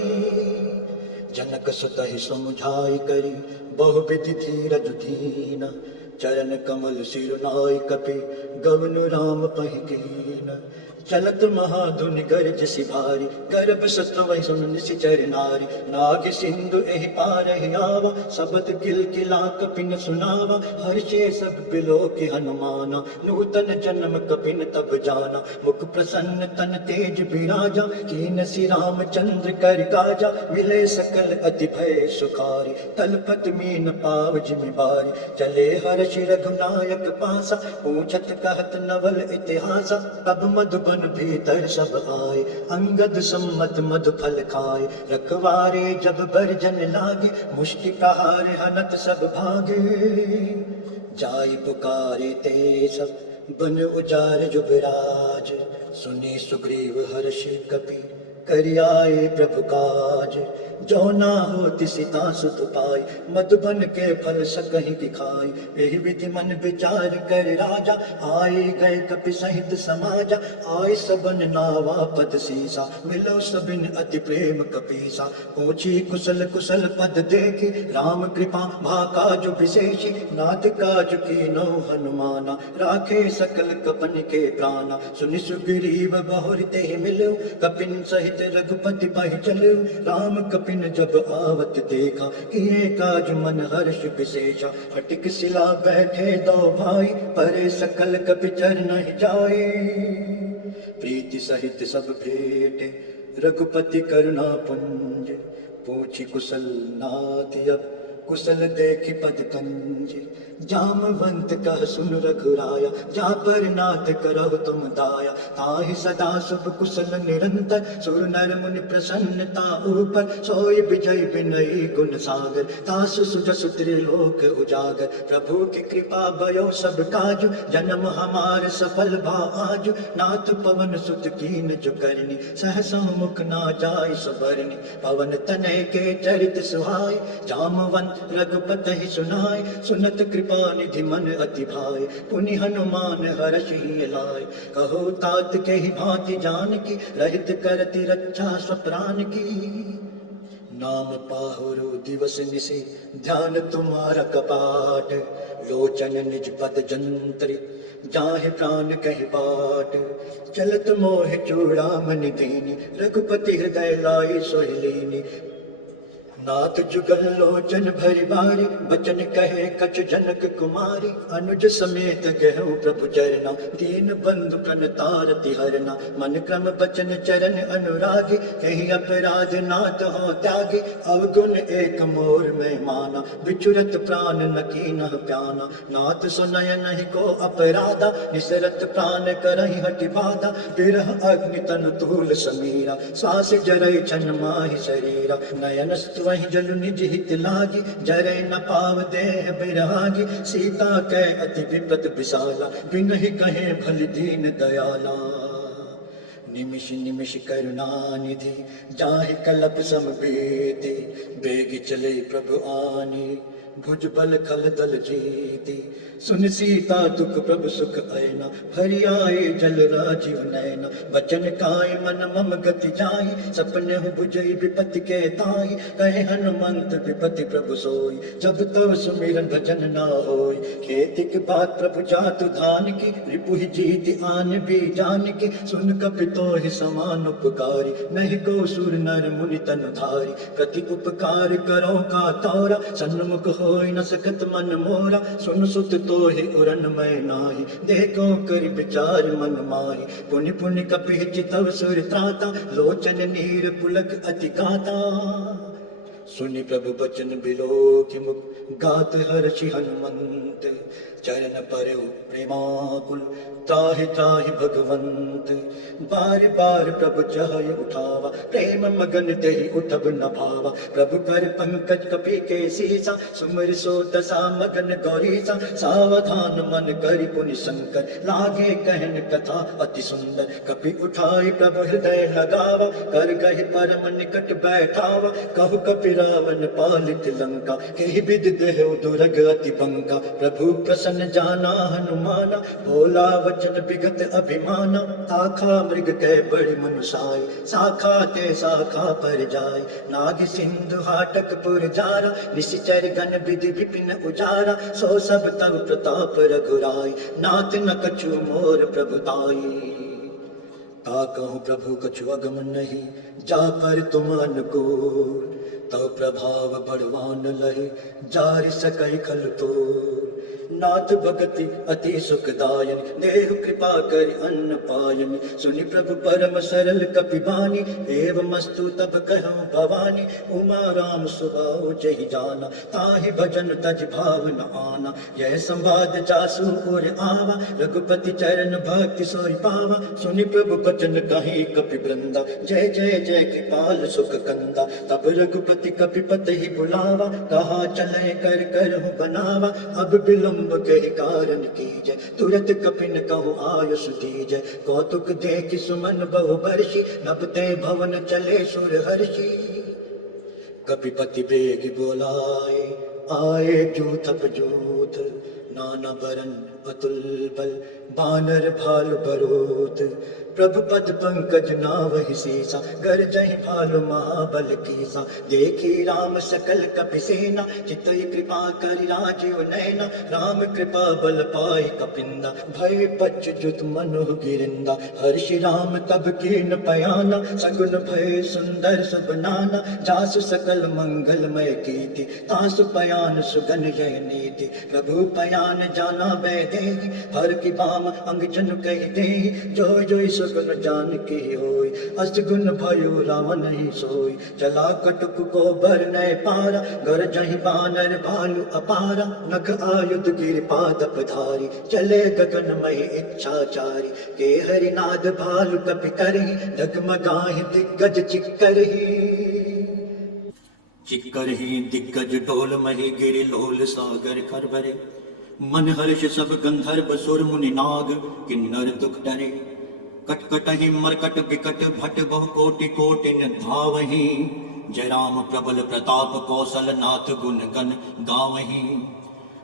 जनक सुतहि समुझाई करी, बहु विधि धीरज दीना। चरण कमल सिर नाय कपि, गवनु राम पहि कीन। चलत महाधुनि गर्ज सिभारी, गर्भ सत्र वही सुन निशिचर नारी। नाग सिंधु एहि पारहि आवा, सबत किलकिला कपिन सुनावा। हर्षे सब बिलो के हनुमाना, नूतन जन्म कपिन तब जाना। मुख प्रसन्न तन तेज बिराजा, कीन सि रामचंद्र कर काजा। मिले सकल अति भय सुखारी, तलपत मीन पाव जिमि बारी। चले हर्षि रघुनायक पासा, पूछत कहत नवल इतिहासा। तब मधुबन मन भीतर सब आए, अंगद सम्मत मधु फल खाए। रखवारे जब बरजन लागे, मुष्टि प्रहार हनत सब भागे। जाई पुकारे ते सब बन उजार जुबराज, सुनी सुग्रीव हर्ष कपि करि आए प्रभु काज। जो ना होति सीता सुत पाई, मधुबन के फल सकहि दिखाई। एहि विधि मन विचार कर राजा, आए गए कपि सहित समाजा। आए सबन नावा पद सीसा, मिलो सबिन अति प्रेम कपीसा। पूछी कुशल कुशल पद देखी, राम कृपा भा काजु विशेषी। नाथ काज कीन्हो हनुमाना, राखे सकल कपन के प्राणा। सुनि सुग्रीव बहुर ते मिलो, कपिन सहित रघुपति पहि चलो। राम कपिन जब आवत देखा, किए काज मन हर्ष विशेषा। फटिक सिला बैठे दो भाई, परे सकल कपि चरण जाए। प्रीति सहित सब भेटे, रघुपति करुणा पुंज। पूछी कुशल नाथ अब, कुशल देखि पद कंज। जामवंत कह सुन रघुराया, जा पर नाथ करहु तुम दाया। ताहि सदा शुभ कुशल निरंतर, सुर नर मुनि प्रसन्नता ऊपर। सोई विजय विनयी गुण सागर, तासु सुजसु त्रिलोक उजागर। प्रभु की कृपा भयो सब काजु, जन्म हमार सफल भा आजु। नाथ पवन सुत कीन जो करनी, सहसा मुख ना जाय सुबरनी। पवन तनय के चरित सुहाय, जामवंत रघुपति सुनाय। सुनत कृपा निधि मन अति भाई, पुनि हनुमान हर्षि लाय। कहो तात के ही भांति जानकी, रहित करति रक्षा स्वप्रान की। नाम पाहुरु दिवस निशि, ध्यान तुम्हारा कपाट। लोचन निज पद जंतरि, जाहि प्राण कहि बाट। चलत मोह चूड़ामणि दीनी, रघुपति हृदय लाई सोहि लीनी। नाथ जुगल लोचन भरि बारी, बचन कहे कछ जनक कुमारी। अनुज समेत गहु प्रभु चरना, दीन बंधु प्रणतारति हरना। मन क्रम बचन चरण अनुरागी, कहीं अपराध नाथ हो त्यागी। अवगुण एक मोर में माना, बिछुरत प्राण न कीन्ह प्याना। नाथ सुनय नहीं को अपराधा, निसरत प्राण करहि हठि बाधा। बिरह अग्नि तनु तूल समीरा, श्वास जरय छन माहि शरीरा। नयन स्तुवहि जल निज हित लागी, जरै न पाव देह बिरागी। सीता कै अति विपत विशाला, बिनहि कहे भल दीन दयाला। निमिष निमिष करुणा निधि, जाहि कलप सम बीति। बेग चले प्रभु आनी, भुज बल खल दल जीति। सुन सीता दुख प्रभु सुख ऐना, भरि आए जल राजीव नैना। बचन काय मन मम गति जाई, सपने हु बुझई विपति के ताई। कहे हनुमंत विपति प्रभु सोई, जब तब सुमिरन भजन ना होई। खेतिक बात प्रभु जातु धान की, रिपुहि जीति आन भी जान की। सुन कपि तोहि समान उपकारी, नहीं को सुर नर मुनि तनु धारी। प्रति उपकार करो का तोरा, सन्मुख होई न सकत मन मोरा। सुन सुत तोहि उरन मैं नाही, देखो कर विचार मन माही। पुनि पुनि कपि चितव सुर त्राता, लोचन नीर पुलक अति गाता। सुनि प्रभु बचन बिलोकि मुख, गात हर्षि हनुमंत। चरण परउ प्रेमाकुल, त्राहि त्राहि भगवंत। बार बार प्रभु चहै उठावा, प्रेम मगन तेहि उठब न भावा। प्रभु कर पंकज कपि के सीसा, सुमिर सो दशा मगन गौरीसा। सावधान मन करि पुनि शंकर, लागे कहन कथा अति सुंदर। कपि उठाई प्रभु हृदय लगावा, कर गहि परम निकट बैठावा। कहु कपि रावण पालित लंका, केहि विधि देहु दुरग अति बंका। प्रभु प्रसन्न जाना हनुमाना, भोला वचन विगत अभिमाना। आखा मृग कै बड़ि मनुषाई, शाखा ते शाखा पर जाय। नाग सिंधु हाटक पुर जारा, निशिचर गण विधि विपिन उजारा। सो सब तब प्रताप रघुराई, नाथ न कछु मोर प्रभु ताई। ता कहूँ प्रभु कछु अगम नहीं, जा पर तुम अनुकूल। तव प्रभाव बड़वान लहि, जारि सकै खल तोर। नाथ भगति अति सुखदायन, देहु कृपा कर अन्न पायन। सुनि प्रभु परम सरल कपिबानी, एवमस्तु तब कहूँ भवानी। उमा राम सुभाव जहि जाना, ताहि भजन तज भाव न आना। यह संवाद जासु उर आवा, रघुपति चरण भक्ति सोई पावा। सुनि प्रभु बचन कहीं कपि वृंदा, जय जय जय कृपाल सुख कंदा। तब रघुपति कपिपति ही बुलावा, कहा चले कर करहु बनावा। अब विलम्ब कहि कारण कीजय, तुरत कपिन कहु आयुष दीजय। कौतुक देखि सुमन बहु बरषि, नभते भवन चले सुर हर्षि। कपिपति बेग बोलाए, आए जूथप जूथ। नाना बरन अतुल बल, बानर भाल बरोत। प्रभु पद पंकज नावहि सीसा, गरजहि भालु महाबल कीसा। देखी राम सकल कपि सेना, चितई कृपा करि राजीव नैना। राम कृपा बल पाई कपिंदा, भय पच्च जुत मनु गिरिंदा। हर्षि राम तब कीन पयाना, सगुन भय सुंदर सब नाना। जासु सकल मंगलमय कीर्ति, तासु पयान सुगन यह नीति। प्रभु पयान जाना बैदेहि, हर की बाम अंग जन कहि देहि। जोय जोय सगुन जान की होय, अष्टगुण भयो रावण ही सोय। चला कटुक को बर नय पारा, घर जहि बानर भालु अपारा। नख आयुध गिर पादप धारी, चले गगन मय इच्छाचारी। के हरिनाद भालु कपि करहि, डगमगाहि दिग्गज चिक्करहि दिग्गज डोल महि गिरि लोल सागर खरबरे। मन हर्ष सब गंधर्व सुर मुनि नाग, किन्नर दुख डरे। कटकटहि मरकट विकट भट बहु कोटि कोटिन धावहि। जय राम प्रबल प्रताप कौशल नाथ गुण गण गावहि।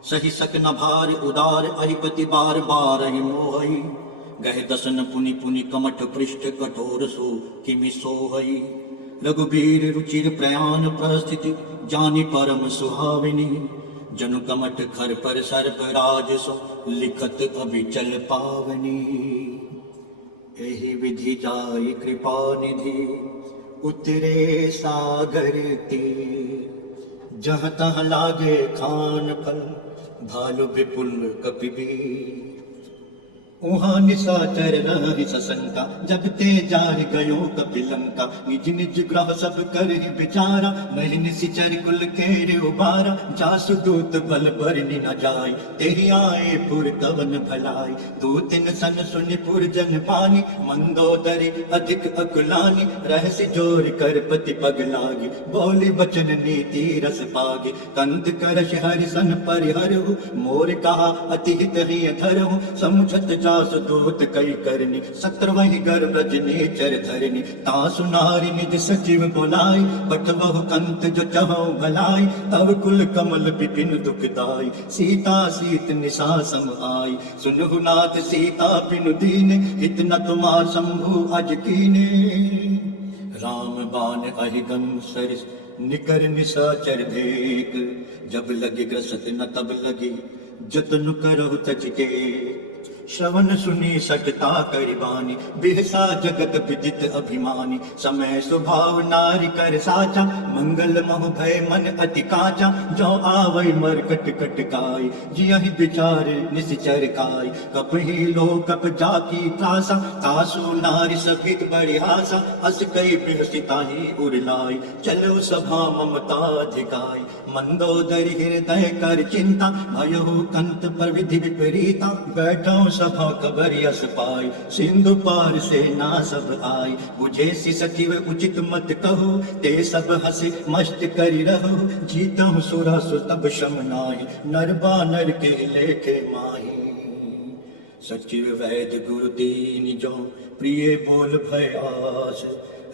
सही सक न भार उदार, अधिपति बार बार ही मोहि। गह दसन पुनि पुनि कमठ पृष्ठ, कठोर सो किमि सोहई। रघुबीर रुचिर प्रयाण प्रस्थिति, जानि परम सुहाविनी। जनु कमठ खर पर सर्प राज सो, लिखत अभिचल पावनी। एहि विधि जाय कृपा निधि, उतरे सागर तीर। जहाँ तहाँ लागे खान फल, भालु विपुल कपिबीर। उहाँ निशाचर रहि सशंका, जब ते जार गयो कपिलंका। निज निज ग्रह सब करहि विचारा, नहीं निशिचर कुल केरे उबारा। जासु दूत बल बरनि न जाय, तेहि आए पुर कवन भलाई। दूतिन सन सुनि पुर जन पानी, मंदोदरी अधिक अकुलानी। रहसि जोर कर पति पग लागी, बोली बचन नीति रस पागी। कंत करश हरि सन परिहरहु, मोर कहा अति हित हिय धरहु। समुझत जासु दूत कई करनी, सत्रवहि गर रजनी चर धरनी। तासु नारी निज सचिव बोलाई, बटवहु कंत जो चहु भलाई। तब कुल कमल विपिन दुखदाई, सीता सीत निशा सम आई। सुनहु नाथ सीता बिनु दीने, हित न तुमार शंभु अज कीने। राम बाण अहिगम सरिस, निकर निशाचर भेक। जब लगे ग्रसत न तब लगी, जतन करहु तज के। श्रवण सुनी सटता करिबानी, बिहसा जगत विदित अभिमानी। समय स्वभाव नारी कर साचा, मंगल महु भय मन अति काचा। जो आवै मरकट कट काय, जियहि विचार निश्चर काय। कपहि लो कप जाकी त्रासा, तासु नारी सभित बड़िहासा। अस कई बिहसिताहि उरलाई, चलो सभा ममता धिकाई। मंदोदरी हृदय कर चिंता, भयहु कंत पर विधि विपरीता। बैठो सभा कबर यस पाई, सिंधु पार से ना सब आई। बुझे सि सचिव उचित मत कहो, ते सब हंसे मस्त करि रहो। जीतहु सुरा सुर तब शम नाहि, नर बानर के लेखे माही। सचिव वैद्य गुरु दीन जो, प्रिय बोल भय आस।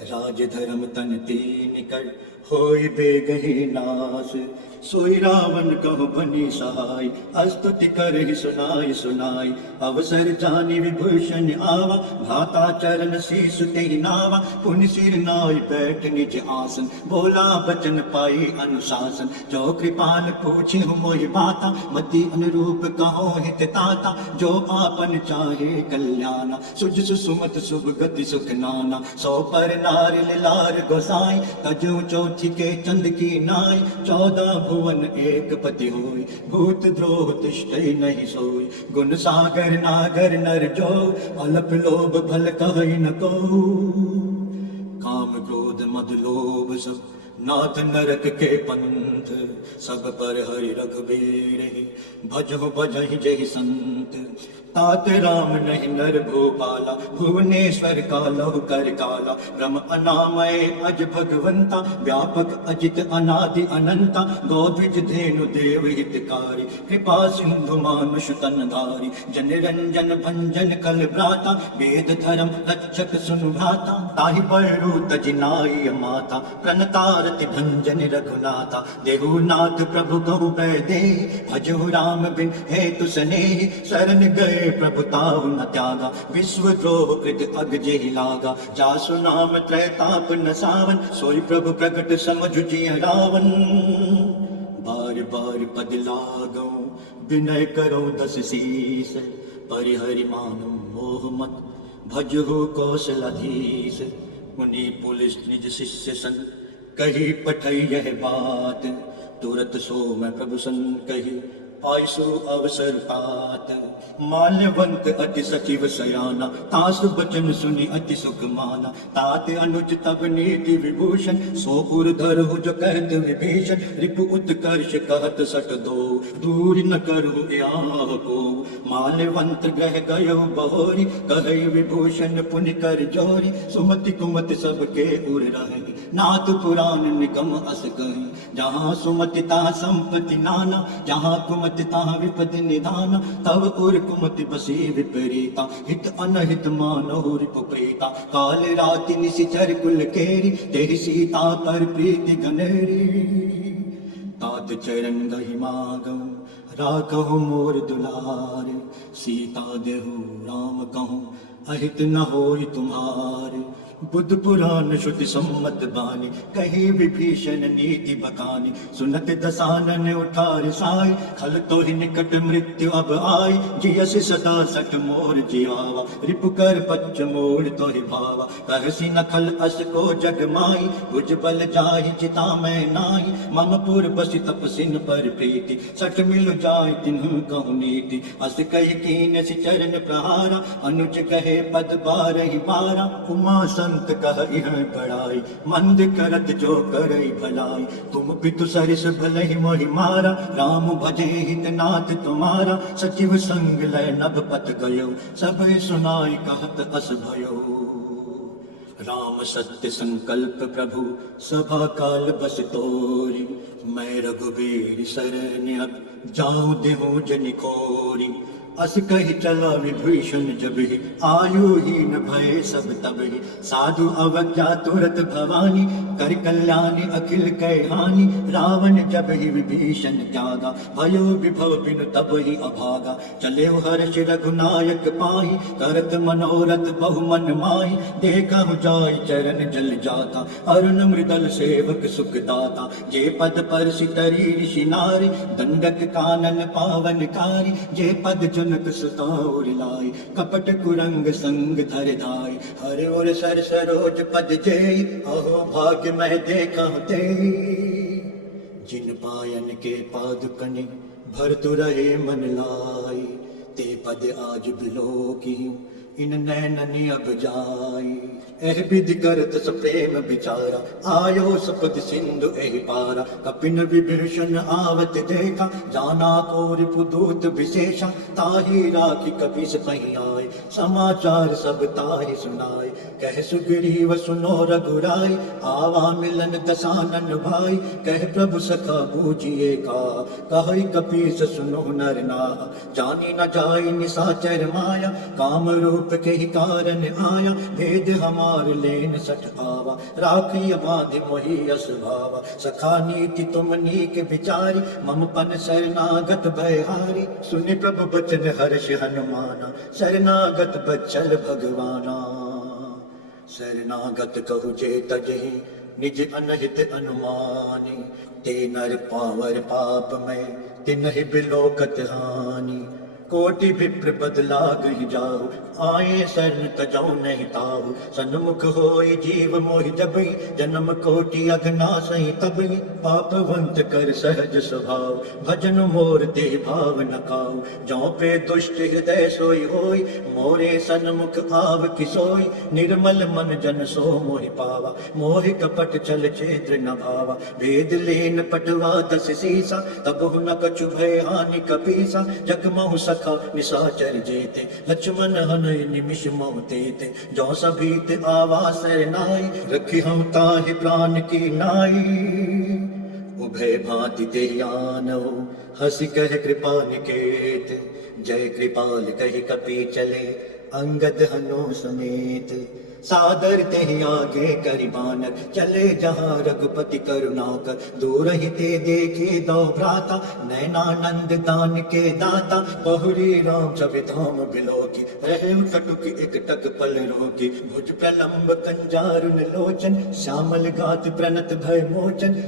राज धर्म तन तीन कर, होय बेगहि नाश। सोई रावण कहो बनी सहाय, अस्तुति करहि सुनाई सुनाई। अवसर जानि विभूषण आवा, भाता चरण शीस तेहि नावा। पुनि सिर नाय बैठ निज आसन, बोला बचन पाई अनुशासन। जो कृपाल पूछे मोहि बाता, मति अनुरूप कहो हित ताता। जो आपन चाहे कल्याणा, सुज सुमत शुभ गति सुख नाना। सो पर नारि लार गोसाई, तजु चौथ हाथी के चंद की नाई 14 भुवन एक पति होय भूत द्रोह तिष्ठै नहीं सोय गुण सागर नागर नर जो अलप लोभ भल कहै न को काम क्रोध मद लोभ सब नाथ नरक के पंथ सब पर हरि रघुबीर भजहु भजहि जहि संत तात राम नहीं नर भूपाला भुवनेश्वर कालहु कर काला ब्रह्म अनामय अज भगवंता व्यापक अजित अनादि अनंता गौद्विज धेनु देव हितकारी कृपा सिंधु मानुष तनधारी जन रंजन भंजन कल भ्राता वेद धर्म रक्षक सुनु भ्राता ताहि बरू तजिनाई माता प्रणतारति भंजन रघुनाथा देहुनाथ प्रभु कहु दे भजहु राम बिन हेतु स्नेह शरण गए प्रभु ताहु न त्यागा विश्व द्रोह कृत अग जेहि लागा जासु नाम त्रैताप न सावन सोई प्रभु प्रगट समझु जिय रावण बार बार पद लागो विनय करो दस शीस परिहरि मानो मोह मत भजहु कौशलाधीश मुनि पुलिस निज शिष्य सन कही पठई यह बात तुरत सो मैं प्रभु सन कही आयसु अवसर पात माल्यवंत अति सचिव सयाना तासु बचन सुनि अति सुख माना तात अनुज तब नीति विभूषण सो उर धरहु जो कहत विभीषण रिपु उत्कर्ष कहत सट दो दूर न करहु याह को माल्यवंत ग्रह गयो बहोरी कहई विभूषण पुनि कर जोरी सुमति कुमति सबके उर रहे नाथ पुराण निगम अस कही जहाँ सुमति तहाँ संपत्ति नाना जहाँ कुमति तहाँ विपद निधान तब उर कुमति बसी विपरीता हित अनहित मानो रिपु प्रीता काल राति निशिचर कुल केरी तेहि सीता पर प्रीति गनेरी तात चरण गहि मागो राखहु मोर दुलारे सीता देहु राम कहूँ अहित न होई तुम्हारे बुद्ध पुराण श्रुति सम्मत बानी कही विभीषण नीति बकानी सुनत दसानन उठार साई खल तो ही निकट मृत्यु अब आई जियस सदा सठ मोर जियावा रिपु कर पच्च मोर तो ही भावा कहसी न खल अस को जग माई भुज बल जाहि चिता मैं नाई मम पुर बसि तपसिन पर प्रीति सठ मिल जाय तिन्हु कहु नीति अस कही कीन सि चरण प्रहारा अनुज कहे पद बारहि बारा उमा संत कह इह बड़ाई मंद करत जो करई भलाई तुम पितु सरिस भलहि मोहि मारा राम भजे हित नाथ तुम्हारा सचिव संग लय नभ पत गयो सब सुनाई कहत अस भयो राम सत्य संकल्प प्रभु सभा काल बस तोरी मैं रघुबीर शरण अब जाऊं देहूं जनि खोरी अस कही चला विभीषण जब ही आयुहीन भय सब तब ही साधु अवज्ञा तुरत भवानी कर कल्याणी अखिल कह हानि रावण जब ही विभीषण त्यागा भयो विभव बिनु तब ही अभागा चले हर्ष रघुनायक पाही करत मनोरथ बहुमन माही देखा जाय चरण जल जाता अरुण मृदल सेवक सुख दाता जे पद पर सितरी ऋषि नारी दंडक कानन पावन कारी जे पद जनक सुताउर लाई कपट कुरंग संग धर धाय हर और सर सरोज पद जय अहो भाग्य मैं देखा ते जिन पायन के पादुकनि भरतु रहे मन लाई ते पद आज बिलो की इन नैननि अब जाई एह विधि करत सप्रेम विचारा आयो सपद सिंधु एहि पारा कपिन विभीषण आवत देखा जाना को रिपुदूत विशेषा ताहि राखी कपिस पहि आए समाचार सब ताहि सुनाए कह सुग्रीव सुनो रघुराई आवा मिलन दसानन भाई कह प्रभु सखा बूझिए का कहि कपीस सुनो नर नाहा जानी न जाई निसाचर माया काम रूप के ही कारण आया भेद हमार लेन सठ आवा राखी बाधि मोहि अस भावा सखा नीति तुम नीक विचारी मम पन शरणागत भयहारी सुनि प्रभु बचन हर्ष हनुमाना शरणागत बच्चल भगवाना शरणागत कहु जे तजहि निज अनहित अनुमानी ते नर पावर पाप में तिन्हि बिलोकत हानि कोटि विप्र बदला गहि जाऊ, आए शरण तजौ नहीं ताऊ। सन्मुख होई जीव मोहि जबई, जन्म कोटि अगना सही तबई। पापवंत कर सहज स्वभाव, भजन मोर ते भाव न खाऊ। जौ पे दुष्ट हृदय सोई होई, मोरे सन्मुख आव किसोई। निर्मल मन जन सो मोहि पावा, मोहि कपट छल क्षेत्र न भावा। भेद लेन पटवा दस सीसा, तब न कछु भय हानि कपीसा। जग महु सखा निशाचर जेते, लक्ष्मण हनुय निमिष मोह तेते। जो सभीत आवा सरनाई, रखी हम ताहि प्राण की नाई। उभय भांति ते आनौ, हंसी कह कृपा निकेत। जय कृपाल कहि कपि चले, अंगद हनु समेत। सादर ते आगे करि बानर, चले जहाँ रघुपति करुणाकर। दूर ही ते देखे दो भ्राता, नैनानंद दान के दाता। बहुरी राम छवि धाम बिलोकी, रहे कटुक एक टक पल रोकी। भुज प्रलंब कंजारुन लोचन, श्यामल गात प्रणत भय मोचन।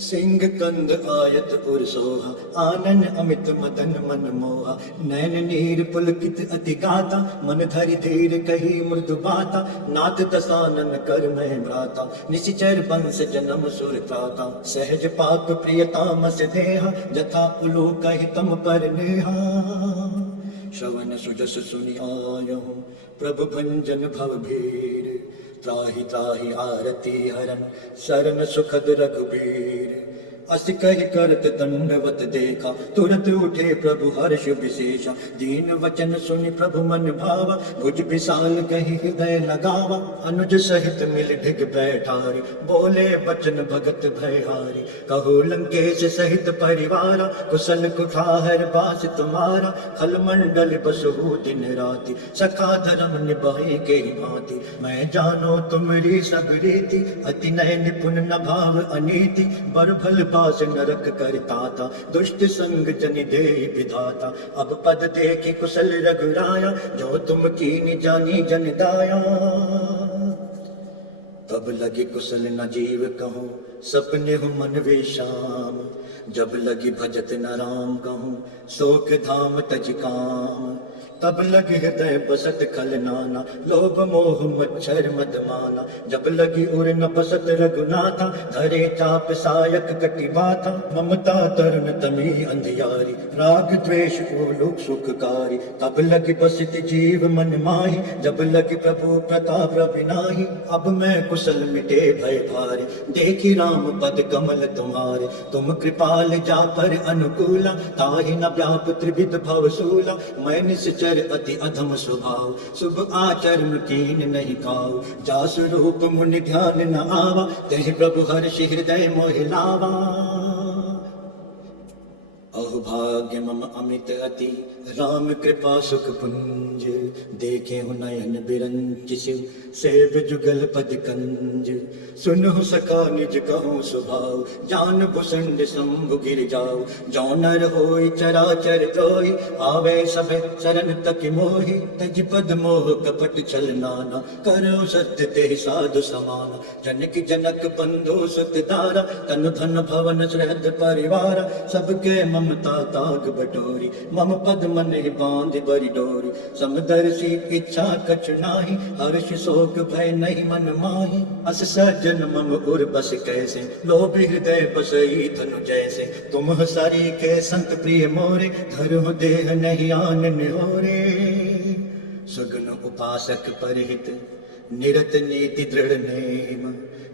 सिंह कंद आयत उर सोहा, आनन अमित मदन मन मोहा। नैन नीर पुलकित अति गाता, मन धरि धीर कही मृदु बाता। नाथ दसानन कर मैं भ्राता, निशिचर वंश जन्म सुर त्राता। सहज पाप प्रियतामस देहा, जथा उलू कहि तम पर नेहा। श्रवण सुजस सुनि आयहु, प्रभु भंजन भव भीर। त्राहि त्राहि आरती हरन, शरण सुखद रघुबीर। अस कहि करत दंडवत देखा, तुरत उठे प्रभु हर्ष विशेषा। दीन वचन सुनि प्रभु मन भावा, भुज विशाल कहि हृदय लगावा। अनुज सहित मिल ढिग बैठारी, बोले बचन भगत भयहारी। कहो लंकेश सहित परिवारा, कुशल कुठार बास तुम्हारा। खल मंडल बसहु दिन राति, सखा धर्म निभाए के भांति। मैं जानो तुमरी सब रीति, अति नय निपुण न भाव अनीति। बर भल पास नरक करताता, दुष्ट संग जन दे विधाता। अब पद देखि कुशल रघुराया, जो तुम कीनी जानी जन दाया। तब लगे कुशल न जीव कहूँ, सपने हो मन वे श्याम। जब लगी भजत न राम कहूँ, शोक धाम तज काम। तब लग हृदय बसत खल नाना, लोभ मोह मच्छर मद माना। जब लगी उर न बसत रघुनाथा, धरे चाप सायक कटि बाथा। ममता तरुण तमी अंधियारी, राग द्वेष ओलुक सुखकारी। तब लगी बसित जीव मन माही, जब लगी प्रभु प्रताप रविनाही। अब मैं कुशल मिटे भय भारे, देखी राम पद कमल तुम्हारे। तुम कृपाल जा पर अनुकूला, ताहि न व्याप त्रिविध भवसूला। मैं निश्चर अति अधम स्वभाव, शुभ आचरण कीन नहीं खाऊ। जास रूप मुनि ध्यान न आवा, तेहि प्रभु हर्षि हृदय मोहि लावा। अहो भाग्य मम अमित अति, राम कृपा सुख पुंज। देखे हो नयन बिरंच शिव, सेव जुगल पद कंज। सुनहु सखा निज कहूँ स्वभाव, जान भुसंड शंभु गिर जाऊ। जो नर होई चराचर द्रोही, आवे सब शरण तक मोहि। तज पद मोह कपट छल नाना, करो सत्य ते साधु समाना। जनक जनक बंधु सुत दारा, तन धन भवन सहद परिवारा। सबके ममता ताग बटोरी, मम पद मन बांध बरि डोरी। समदर्शी इच्छा कछु नाही, हर्ष शोक भय नहीं मन माही। अस सज्जन मम उर बस कैसे, लोभ हृदय बसई धनु जैसे। तुम हसारी के संत प्रिय मोरे, धरहु देह नहीं आन निहोरे। सुगुन उपासक परहित, निरत नीति दृढ़ नेम।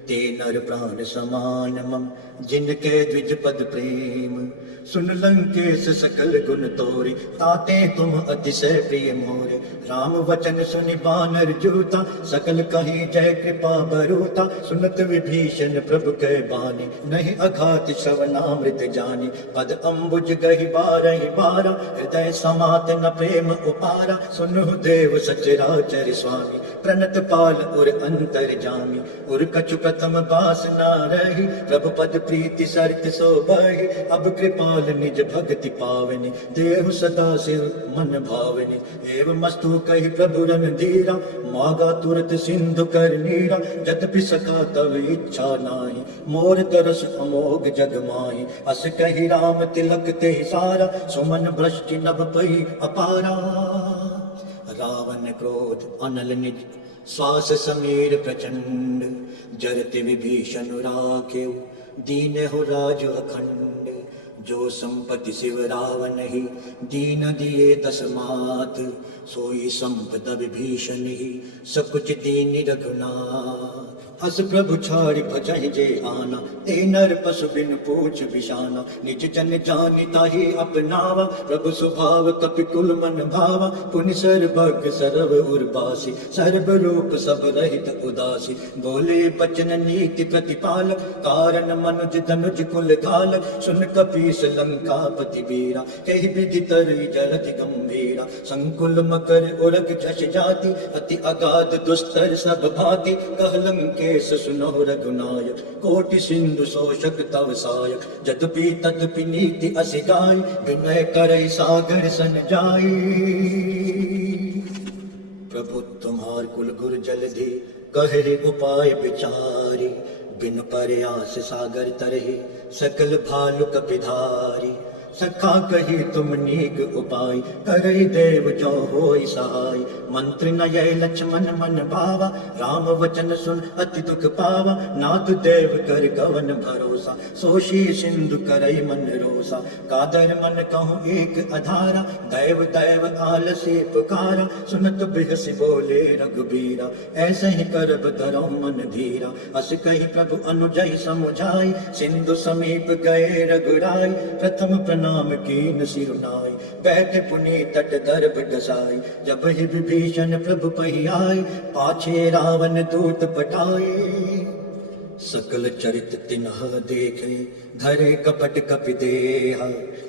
ते नर प्राण समान मम, जिनके द्विज पद प्रेम। सुन लंकेश सकल गुण तोरी, ताते तुम अतिशय प्रिय मोरे। राम वचन सुनि बानर जूता, सकल कही जय कृपा बरूता। सुनत विभीषण प्रभु कै बानी, नहीं अघात श्रवणामृत जानी। पद अम्बुज गहि बारहि बारा, हृदय समात न प्रेम उपारा। सुनहु देव सचराचर स्वामी, प्रणत पाल उर अंतर जामी। उर कछु प्रथम वासना रही, प्रभु पद प्रीति सरित सो बही। अब कृपाल निज भक्ति पावनी, देहु सदा सिर मन भावनी। एवं मस्तु कही प्रभु रणधीरा, मागा तुरत सिंधु कर नीरा। जतपि सखा तव इच्छा नाही, मोर तरस अमोघ जग माही। अस कही राम तिलक ते सारा, सुमन भ्रष्टि नभ पई अपारा। रावण क्रोध अनल निज, श्वास समीर प्रचंड। जरते विभीषण राखेउ, दीन हो राज अखंड। जो संपत्ति शिव रावण ही, दीन दिए दस मात। सोई संपदा विभीषण ही, सकुच दीन रघुनाथ। अस प्रभु छाड़ि भजहि जे आना, ते नर पशु बिन पूछ बिशाना। निज जन जानि ताहि अपनावा, प्रभु स्वभाव कपिकुल मन भावा। पुनि सर्वज्ञ सर्व उर्वासी, सर्व रूप सब रहित उदासी। बोले बचन नीति प्रतिपालक, कारण मनुज धनुज कुल घालक। सुन कपीस लंकापति वीरा, कहि विधि तरि जलधि गंभीरा। संकुल मकर उरग झष जाति, अति अगाध दुस्तर सब भांति। कह लंकेश सुनो रघुनायक, कोटि सिंधु शोषक तव सायक। जदपि तदपि नीति अस गाय, विनय करई सागर सन जाई। प्रभु तुम्हार कुल गुर जलधि, कहे उपाय विचारी। बिन प्रयास सागर तरहि, सकल भालु कपिधारी। सखा कही तुम नीक उपाय, करई देव जो होई सहाय। मंत्र नय लक्ष्मण मन भावा, राम वचन सुन अति दुख पावा। नाथ देव कर कवन भरोसा, सोशी सिंधु करई मन रोसा। कादर मन कहूँ एक अधारा, दैव दैव आलसी पुकारा। सुनत बिहसि बोले रघुबीरा, ऐसे ही करब धरौ मन धीरा। अस कही प्रभु अनुजय समुझाई, सिंधु समीप गए रघुराई। प्रथम नाम कीन सिरुनाई, बैठे पुनि तट दर्भ डसाई। जब ही विभीषण प्रभु पही आए, पाछे रावण दूत पटाए। सकल चरित तिन्ह देखे, धरे कपट कपि देहा।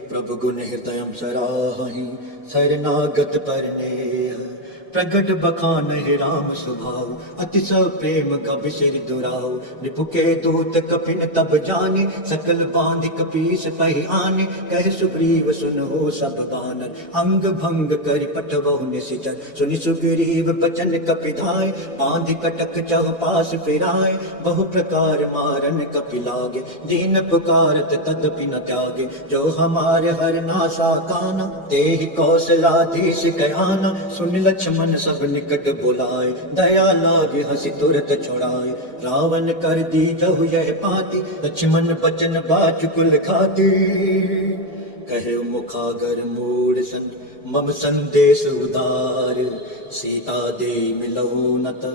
प्रभु गुण हृदय सराहि, शरणागत परनेह। प्रगट बखान है राम स्वभाव, अति सब प्रेम कबि सिर दुराव। रिपु के दूत कपिन तब जाने, सकल बांध कपीस पहि आने। कह सुग्रीव सुनहो सब बानर, अंग भंग कर पटवहु निशिचर। सुनि सुग्रीव बचन कपि धाय, बांध कटक चहुपास फिराय। बहु प्रकार मारन कपि लागे, दीन पुकारत तदपि न त्यागे। जो हमारे हर नासा काना, तेहि कौशलाधीश कयाना। सुन लक्ष्मण मन सब निकट बुलाए, दया लागे हंसी तुरत छुड़ाए। रावण कर दी जहु यह पाती, लक्ष्मण बचन बाच कुल खाती। कहे मुखागर मूड सन, मम संदेश उदार। सीता दे मिलहु नत,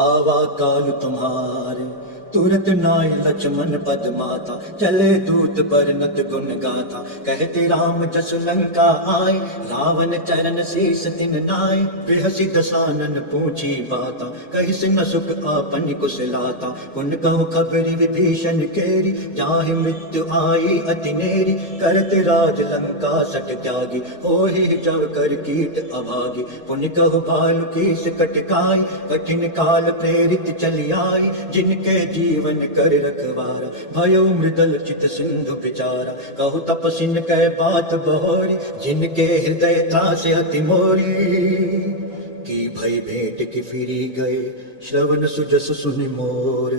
आवा काल तुम्हार। तुरत नाय लक्ष्मण पद माता, चले दूत बरनत गुण गाथा। कहते राम जस लंका आए, रावण चरण शीस तिन नाय। बिहसि दसानन पूछी बाता, कहि सिंह सुख आपन कुशलाता। पुन कहु खबरि विभीषण केरी, जाहि मृत्यु आई अति नेरी। करत राज लंका सट त्यागी, होहि जव कर कीट अभागी। पुन कहु भालु कीस कटकाई, कठिन काल प्रेरित चली आई। जिनके जीवन कर रखवारा, भयो मृदल चित सिंधु विचारा। कहु तपसिन कह बात बहोरी, जिनके हृदय त्रासे अति मोरी। की भई भेंट की फिरी गए, श्रवण सुजस सुनि मोर।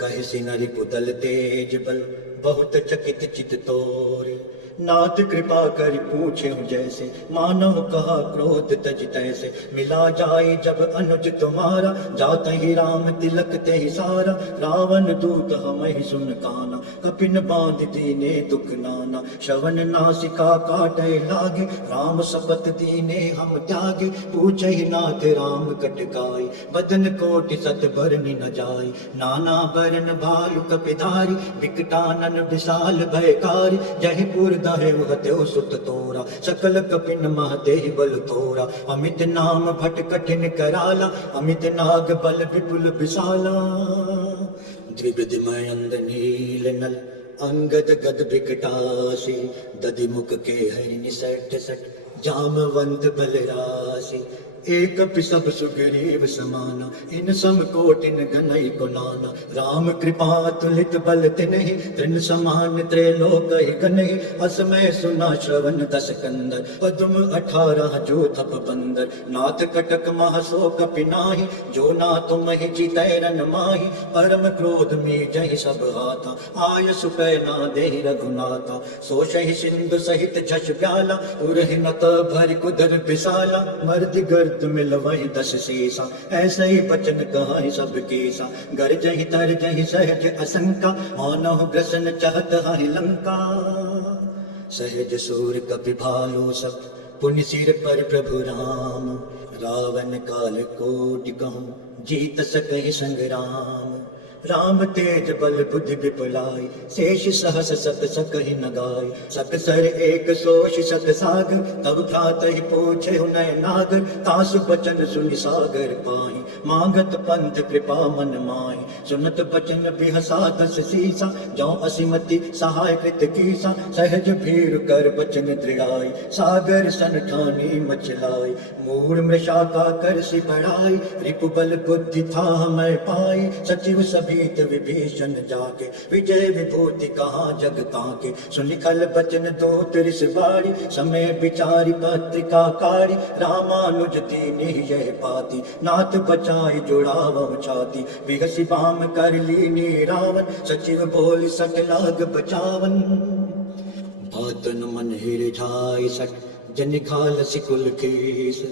कहे सिनरि पुतल तेज बल, बहुत चकित चित तोर। नाथ कृपा कर पूछे जैसे, मानो कहा क्रोध तज तैसे। मिला जाए जब अनुज तुम्हारा, जात ही राम तिलक ते ही सारा। रावण दूत हम ही सुन काना, कपिन बांध दीने दुख नाना। श्रवण नासिका काटे लागे, राम शपथ दीने हम त्यागे। पूछे नाथ राम कटकाई, बदन कोटि सत बरनि न जाय। नाना बरन भालु कपिधारी, विकटानन विशाल भयकारी। जयपुर हत्यो सुत तोरा, सकल कपिन मह देहि बल तोरा। अमित नाम भट कठिन कराला, अमित नाग बल विपुल विशाला। द्विविधमय अंद नील नल, अंगद गद विकटासी। दधि मुख के हरि निसट सट, जामवंत बलरासी। एक सब सुग्रीव समाना, इन सम कोटिन गनई को नाना। राम कृपा तुलित बल तिन्हि, तृण समान त्रैलोक गनहि। असमय सुना श्रवण दस कंदर, पद्म 18 जो थप बंदर। नाथ कटक महसो कपि नाहि, जो ना तुम ही जीतै रन माहि। परम क्रोध में जहि सब हाथा, आय सुपै ना देहि रघुनाथा। सोषहि सिंधु सहित झस प्याला, उरहि नत भरि कुदर विशाला। मर्द गर्द मिलवहि दस शेषा, ऐसे ही बचन कहाहि सब केसा। गरजहि तरजहि सहज असंका, मानव ग्रसन चहत हहि लंका। सहज सूर कपि भालु सब, पुनि सिर पर प्रभु राम। रावण काल कोटि कहूँ, जीत सकहि संग्राम। राम तेज बल बुद्धि विपुलाई, शेष सहस सत सकहि न गाय। सकसर एक सोष सत सागर, तब भ्रातहि पूछे नय नागर। तासु बचन सुनि सागर पाहि, मांगत पंथ कृपा मन माहि। सुनत बचन बिहसा दस सीसा, जौ असिमति सहाय कृत कीसा। सहज भीर कर बचन दृढ़ाई, सागर सन ठानी मचलाई। मूढ़ मृषा का कर सि बढ़ाई, रिपु बल बुद्धि था मैं पाई। सचिव सभीत विभीषण जाके, विजय विभूति कहाँ जग ताके। सुनिखल बचन दो तिरिस बारी, समय विचारी पत्रिका कारी। रामानुज दीनी यह पाती, नाथ बचाई जुड़ावह छाती। बिहसि बाम कर लीनी रावण, सचिव बोल सक लाग बचावन। बातन मन हिरझाई सक, जन खालसि कुल केस।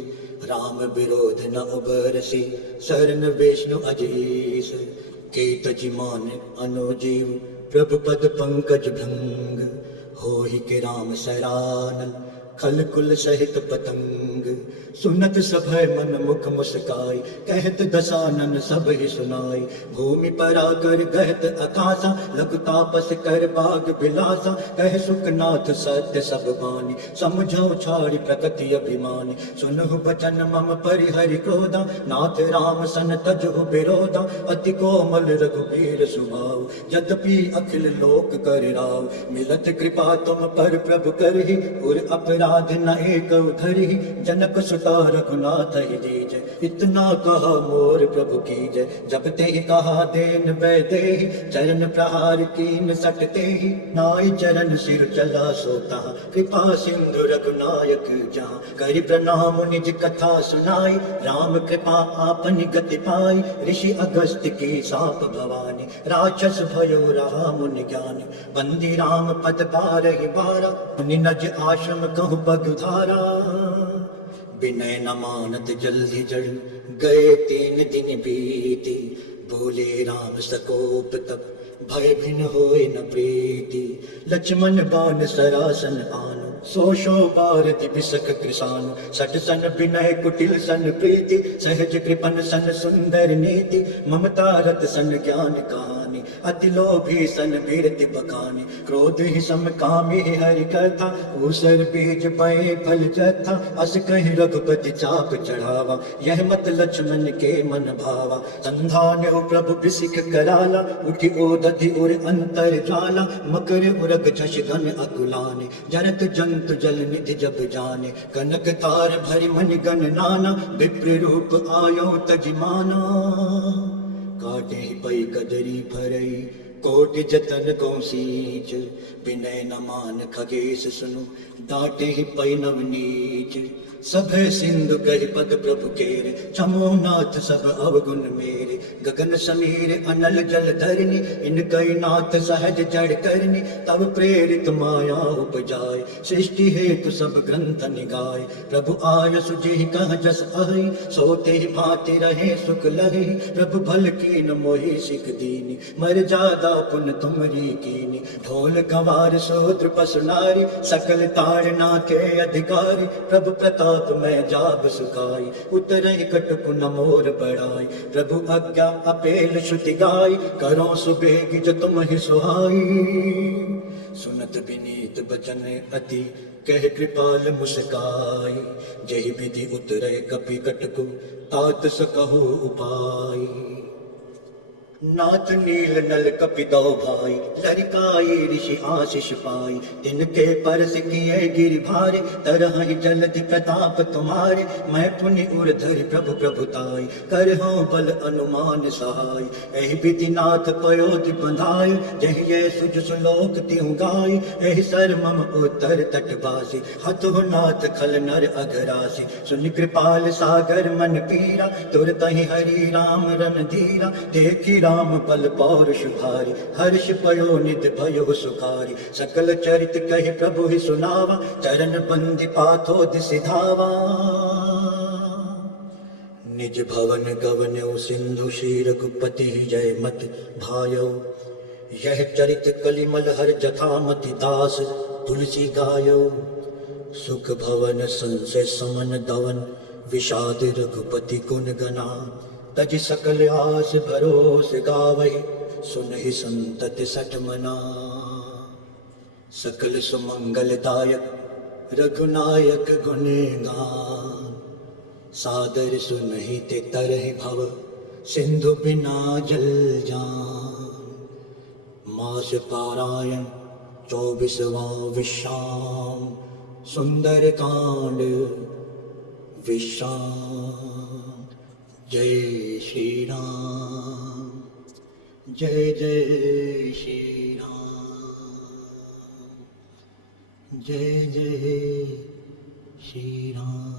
राम विरोध न उबरसि, शरण विष्णु अजीस। केत जिमान अनुजीव, प्रभु पद पंकज भृंग। होहि के राम सरानन, खल कुल सहित पतंग। सुनत सभय मन मुख मुस्काई, कहत दसानन सब ही सुनाई। भूमि परा कर गहत अकासा, लघु तापस कर बाग बिलासा। कह सुखनाथ सत्य सब बानी, समझो छाड़ी प्रकृति अभिमानी। सुनहु बचन मम परिहरि क्रोधा, नाथ राम सन तजहु विरोधा। अति कोमल रघुबीर सुभाव, यद्यपि अखिल लोक कर राव। मिलत कृपा तुम पर प्रभु करहि, उर अपराध न एक धरहि। जनक सुता रघुनाथ ही दीजय, इतना कहा मोर प्रभु की जय। जब ते ही कहा देन वैदेहि, चरण प्रहार कीन सकते ही। नाई चरण सिर चला सोता, कृपा सिंधु रघुनायक जहाँ। करि प्रणाम निज कथा सुनाई, राम कृपा आपन गति पाई। ऋषि अगस्त्य की साप भवानी, राक्षस भयो रहा मुनि ज्ञानी। बंदी राम पद बारहि बारा, मुनि नज आश्रम कहु बगुधारा। विनय न मानत जल्दी जड़, गए 3 दिन बीती। बोले राम सकोप तब, भय भिन्न होय न प्रीति। लक्ष्मण बाण सरासन आनो, सो बारति बिसक कृसानु। सठ सन विनय कुटिल सन प्रीति, सहज कृपन सन सुंदर नीति। ममता रत सन ज्ञान कहानी, अति लोभी सन वीरति बखानी। क्रोध ही सम कामी हरि कथा, ऊसर बीज बए फल जथा। अस कहि रघुपति चाप चढ़ावा, यह मत लक्ष्मण के मन भावा। संधान हो प्रभु बिसिक कराला, उठी ओदधि उर अंतर ज्वाला। मकर उरग झष घन अकुलाने, जरत जंतु जल निधि जब जाने। कनक तार भरि मन गण नाना, विप्र रूप आयो तजिमाना। काटे पै कदरी भरई, कोटि जतन को सींच। विनय न मान खगेश सुनु, डांटे ही पै नव नीच। सभय सिंधु कहि पद प्रभु केरे, चमो नाथ सब अवगुण मेरे। गगन समीर अनल जल धरनी, इनकई नाथ सहज जड़ करनी। तब प्रेरित माया उपजाय, सृष्टि हेतु सब ग्रंथ निगाय। प्रभु आय सुजेहि कह जस अहि, सोते ही भांति रहे सुख लहि। प्रभु भल कीन मोहि सिख दीनी, मर जादा पुन तुमरी कीनी। ढोल गंवार शूद्र पशु नारी, सकल ताड़ना के अधिकारी। प्रभु प्रताप मैं जाब सुखाई, उतरहि कटकु न मोर बढ़ाई। प्रभु आज्ञा अपेल श्रुति गाई, करो सुबेग जो तुम ही सुहाई। सुनत विनीत बचन अति, कह कृपाल मुस्काई। जहि विधि उतरे कपि कटकु, तात सकहु उपाय। नाथ नील नल कपितौ भाई, लरिकाई ऋषि आशीष पाई। तिनके परस किए गिरि भारे, तरहि जलधि प्रताप तुम्हारे। मैं पुनि उरधरि प्रभु प्रभुताई, करहु बल अनुमान सहाय। एहि विधि नाथ पयोधि बंधाई, जहि ये सुज सुलोक तिहु गाई। एहि सर मम उत्तर तटवासी, हतु नाथ खल नर अघरासी। सुनि कृपाल सागर मन पीरा, तुरतहि हरि राम रन धीरा। देखी राम बल पौरुष भारी, हर्ष पयो निधि भयो सुखारी। सकल चरित कहि प्रभु ही सुनावा, चरण बंदी पाथो सिधावा। निज भवन गवन्यो सिंधु श्री रघुपति जय मत भायो। यह चरित कलिमल हर जथामति दास तुलसी गायो। सुख भवन संसय समन दवन, विषाद रघुपति गुण गना। तज सकल आस भरोस गावहि, सुनहि संतति सठ मना। सकल सुमंगल दायक रघुनायक गुण गान। सादर सुनहि ते तरहि भव, सिंधु बिना जल जान। मास पारायण 24वां विश्राम, सुंदर कांड विश्राम। जय श्री राम, जय जय श्री राम, जय जय श्री राम।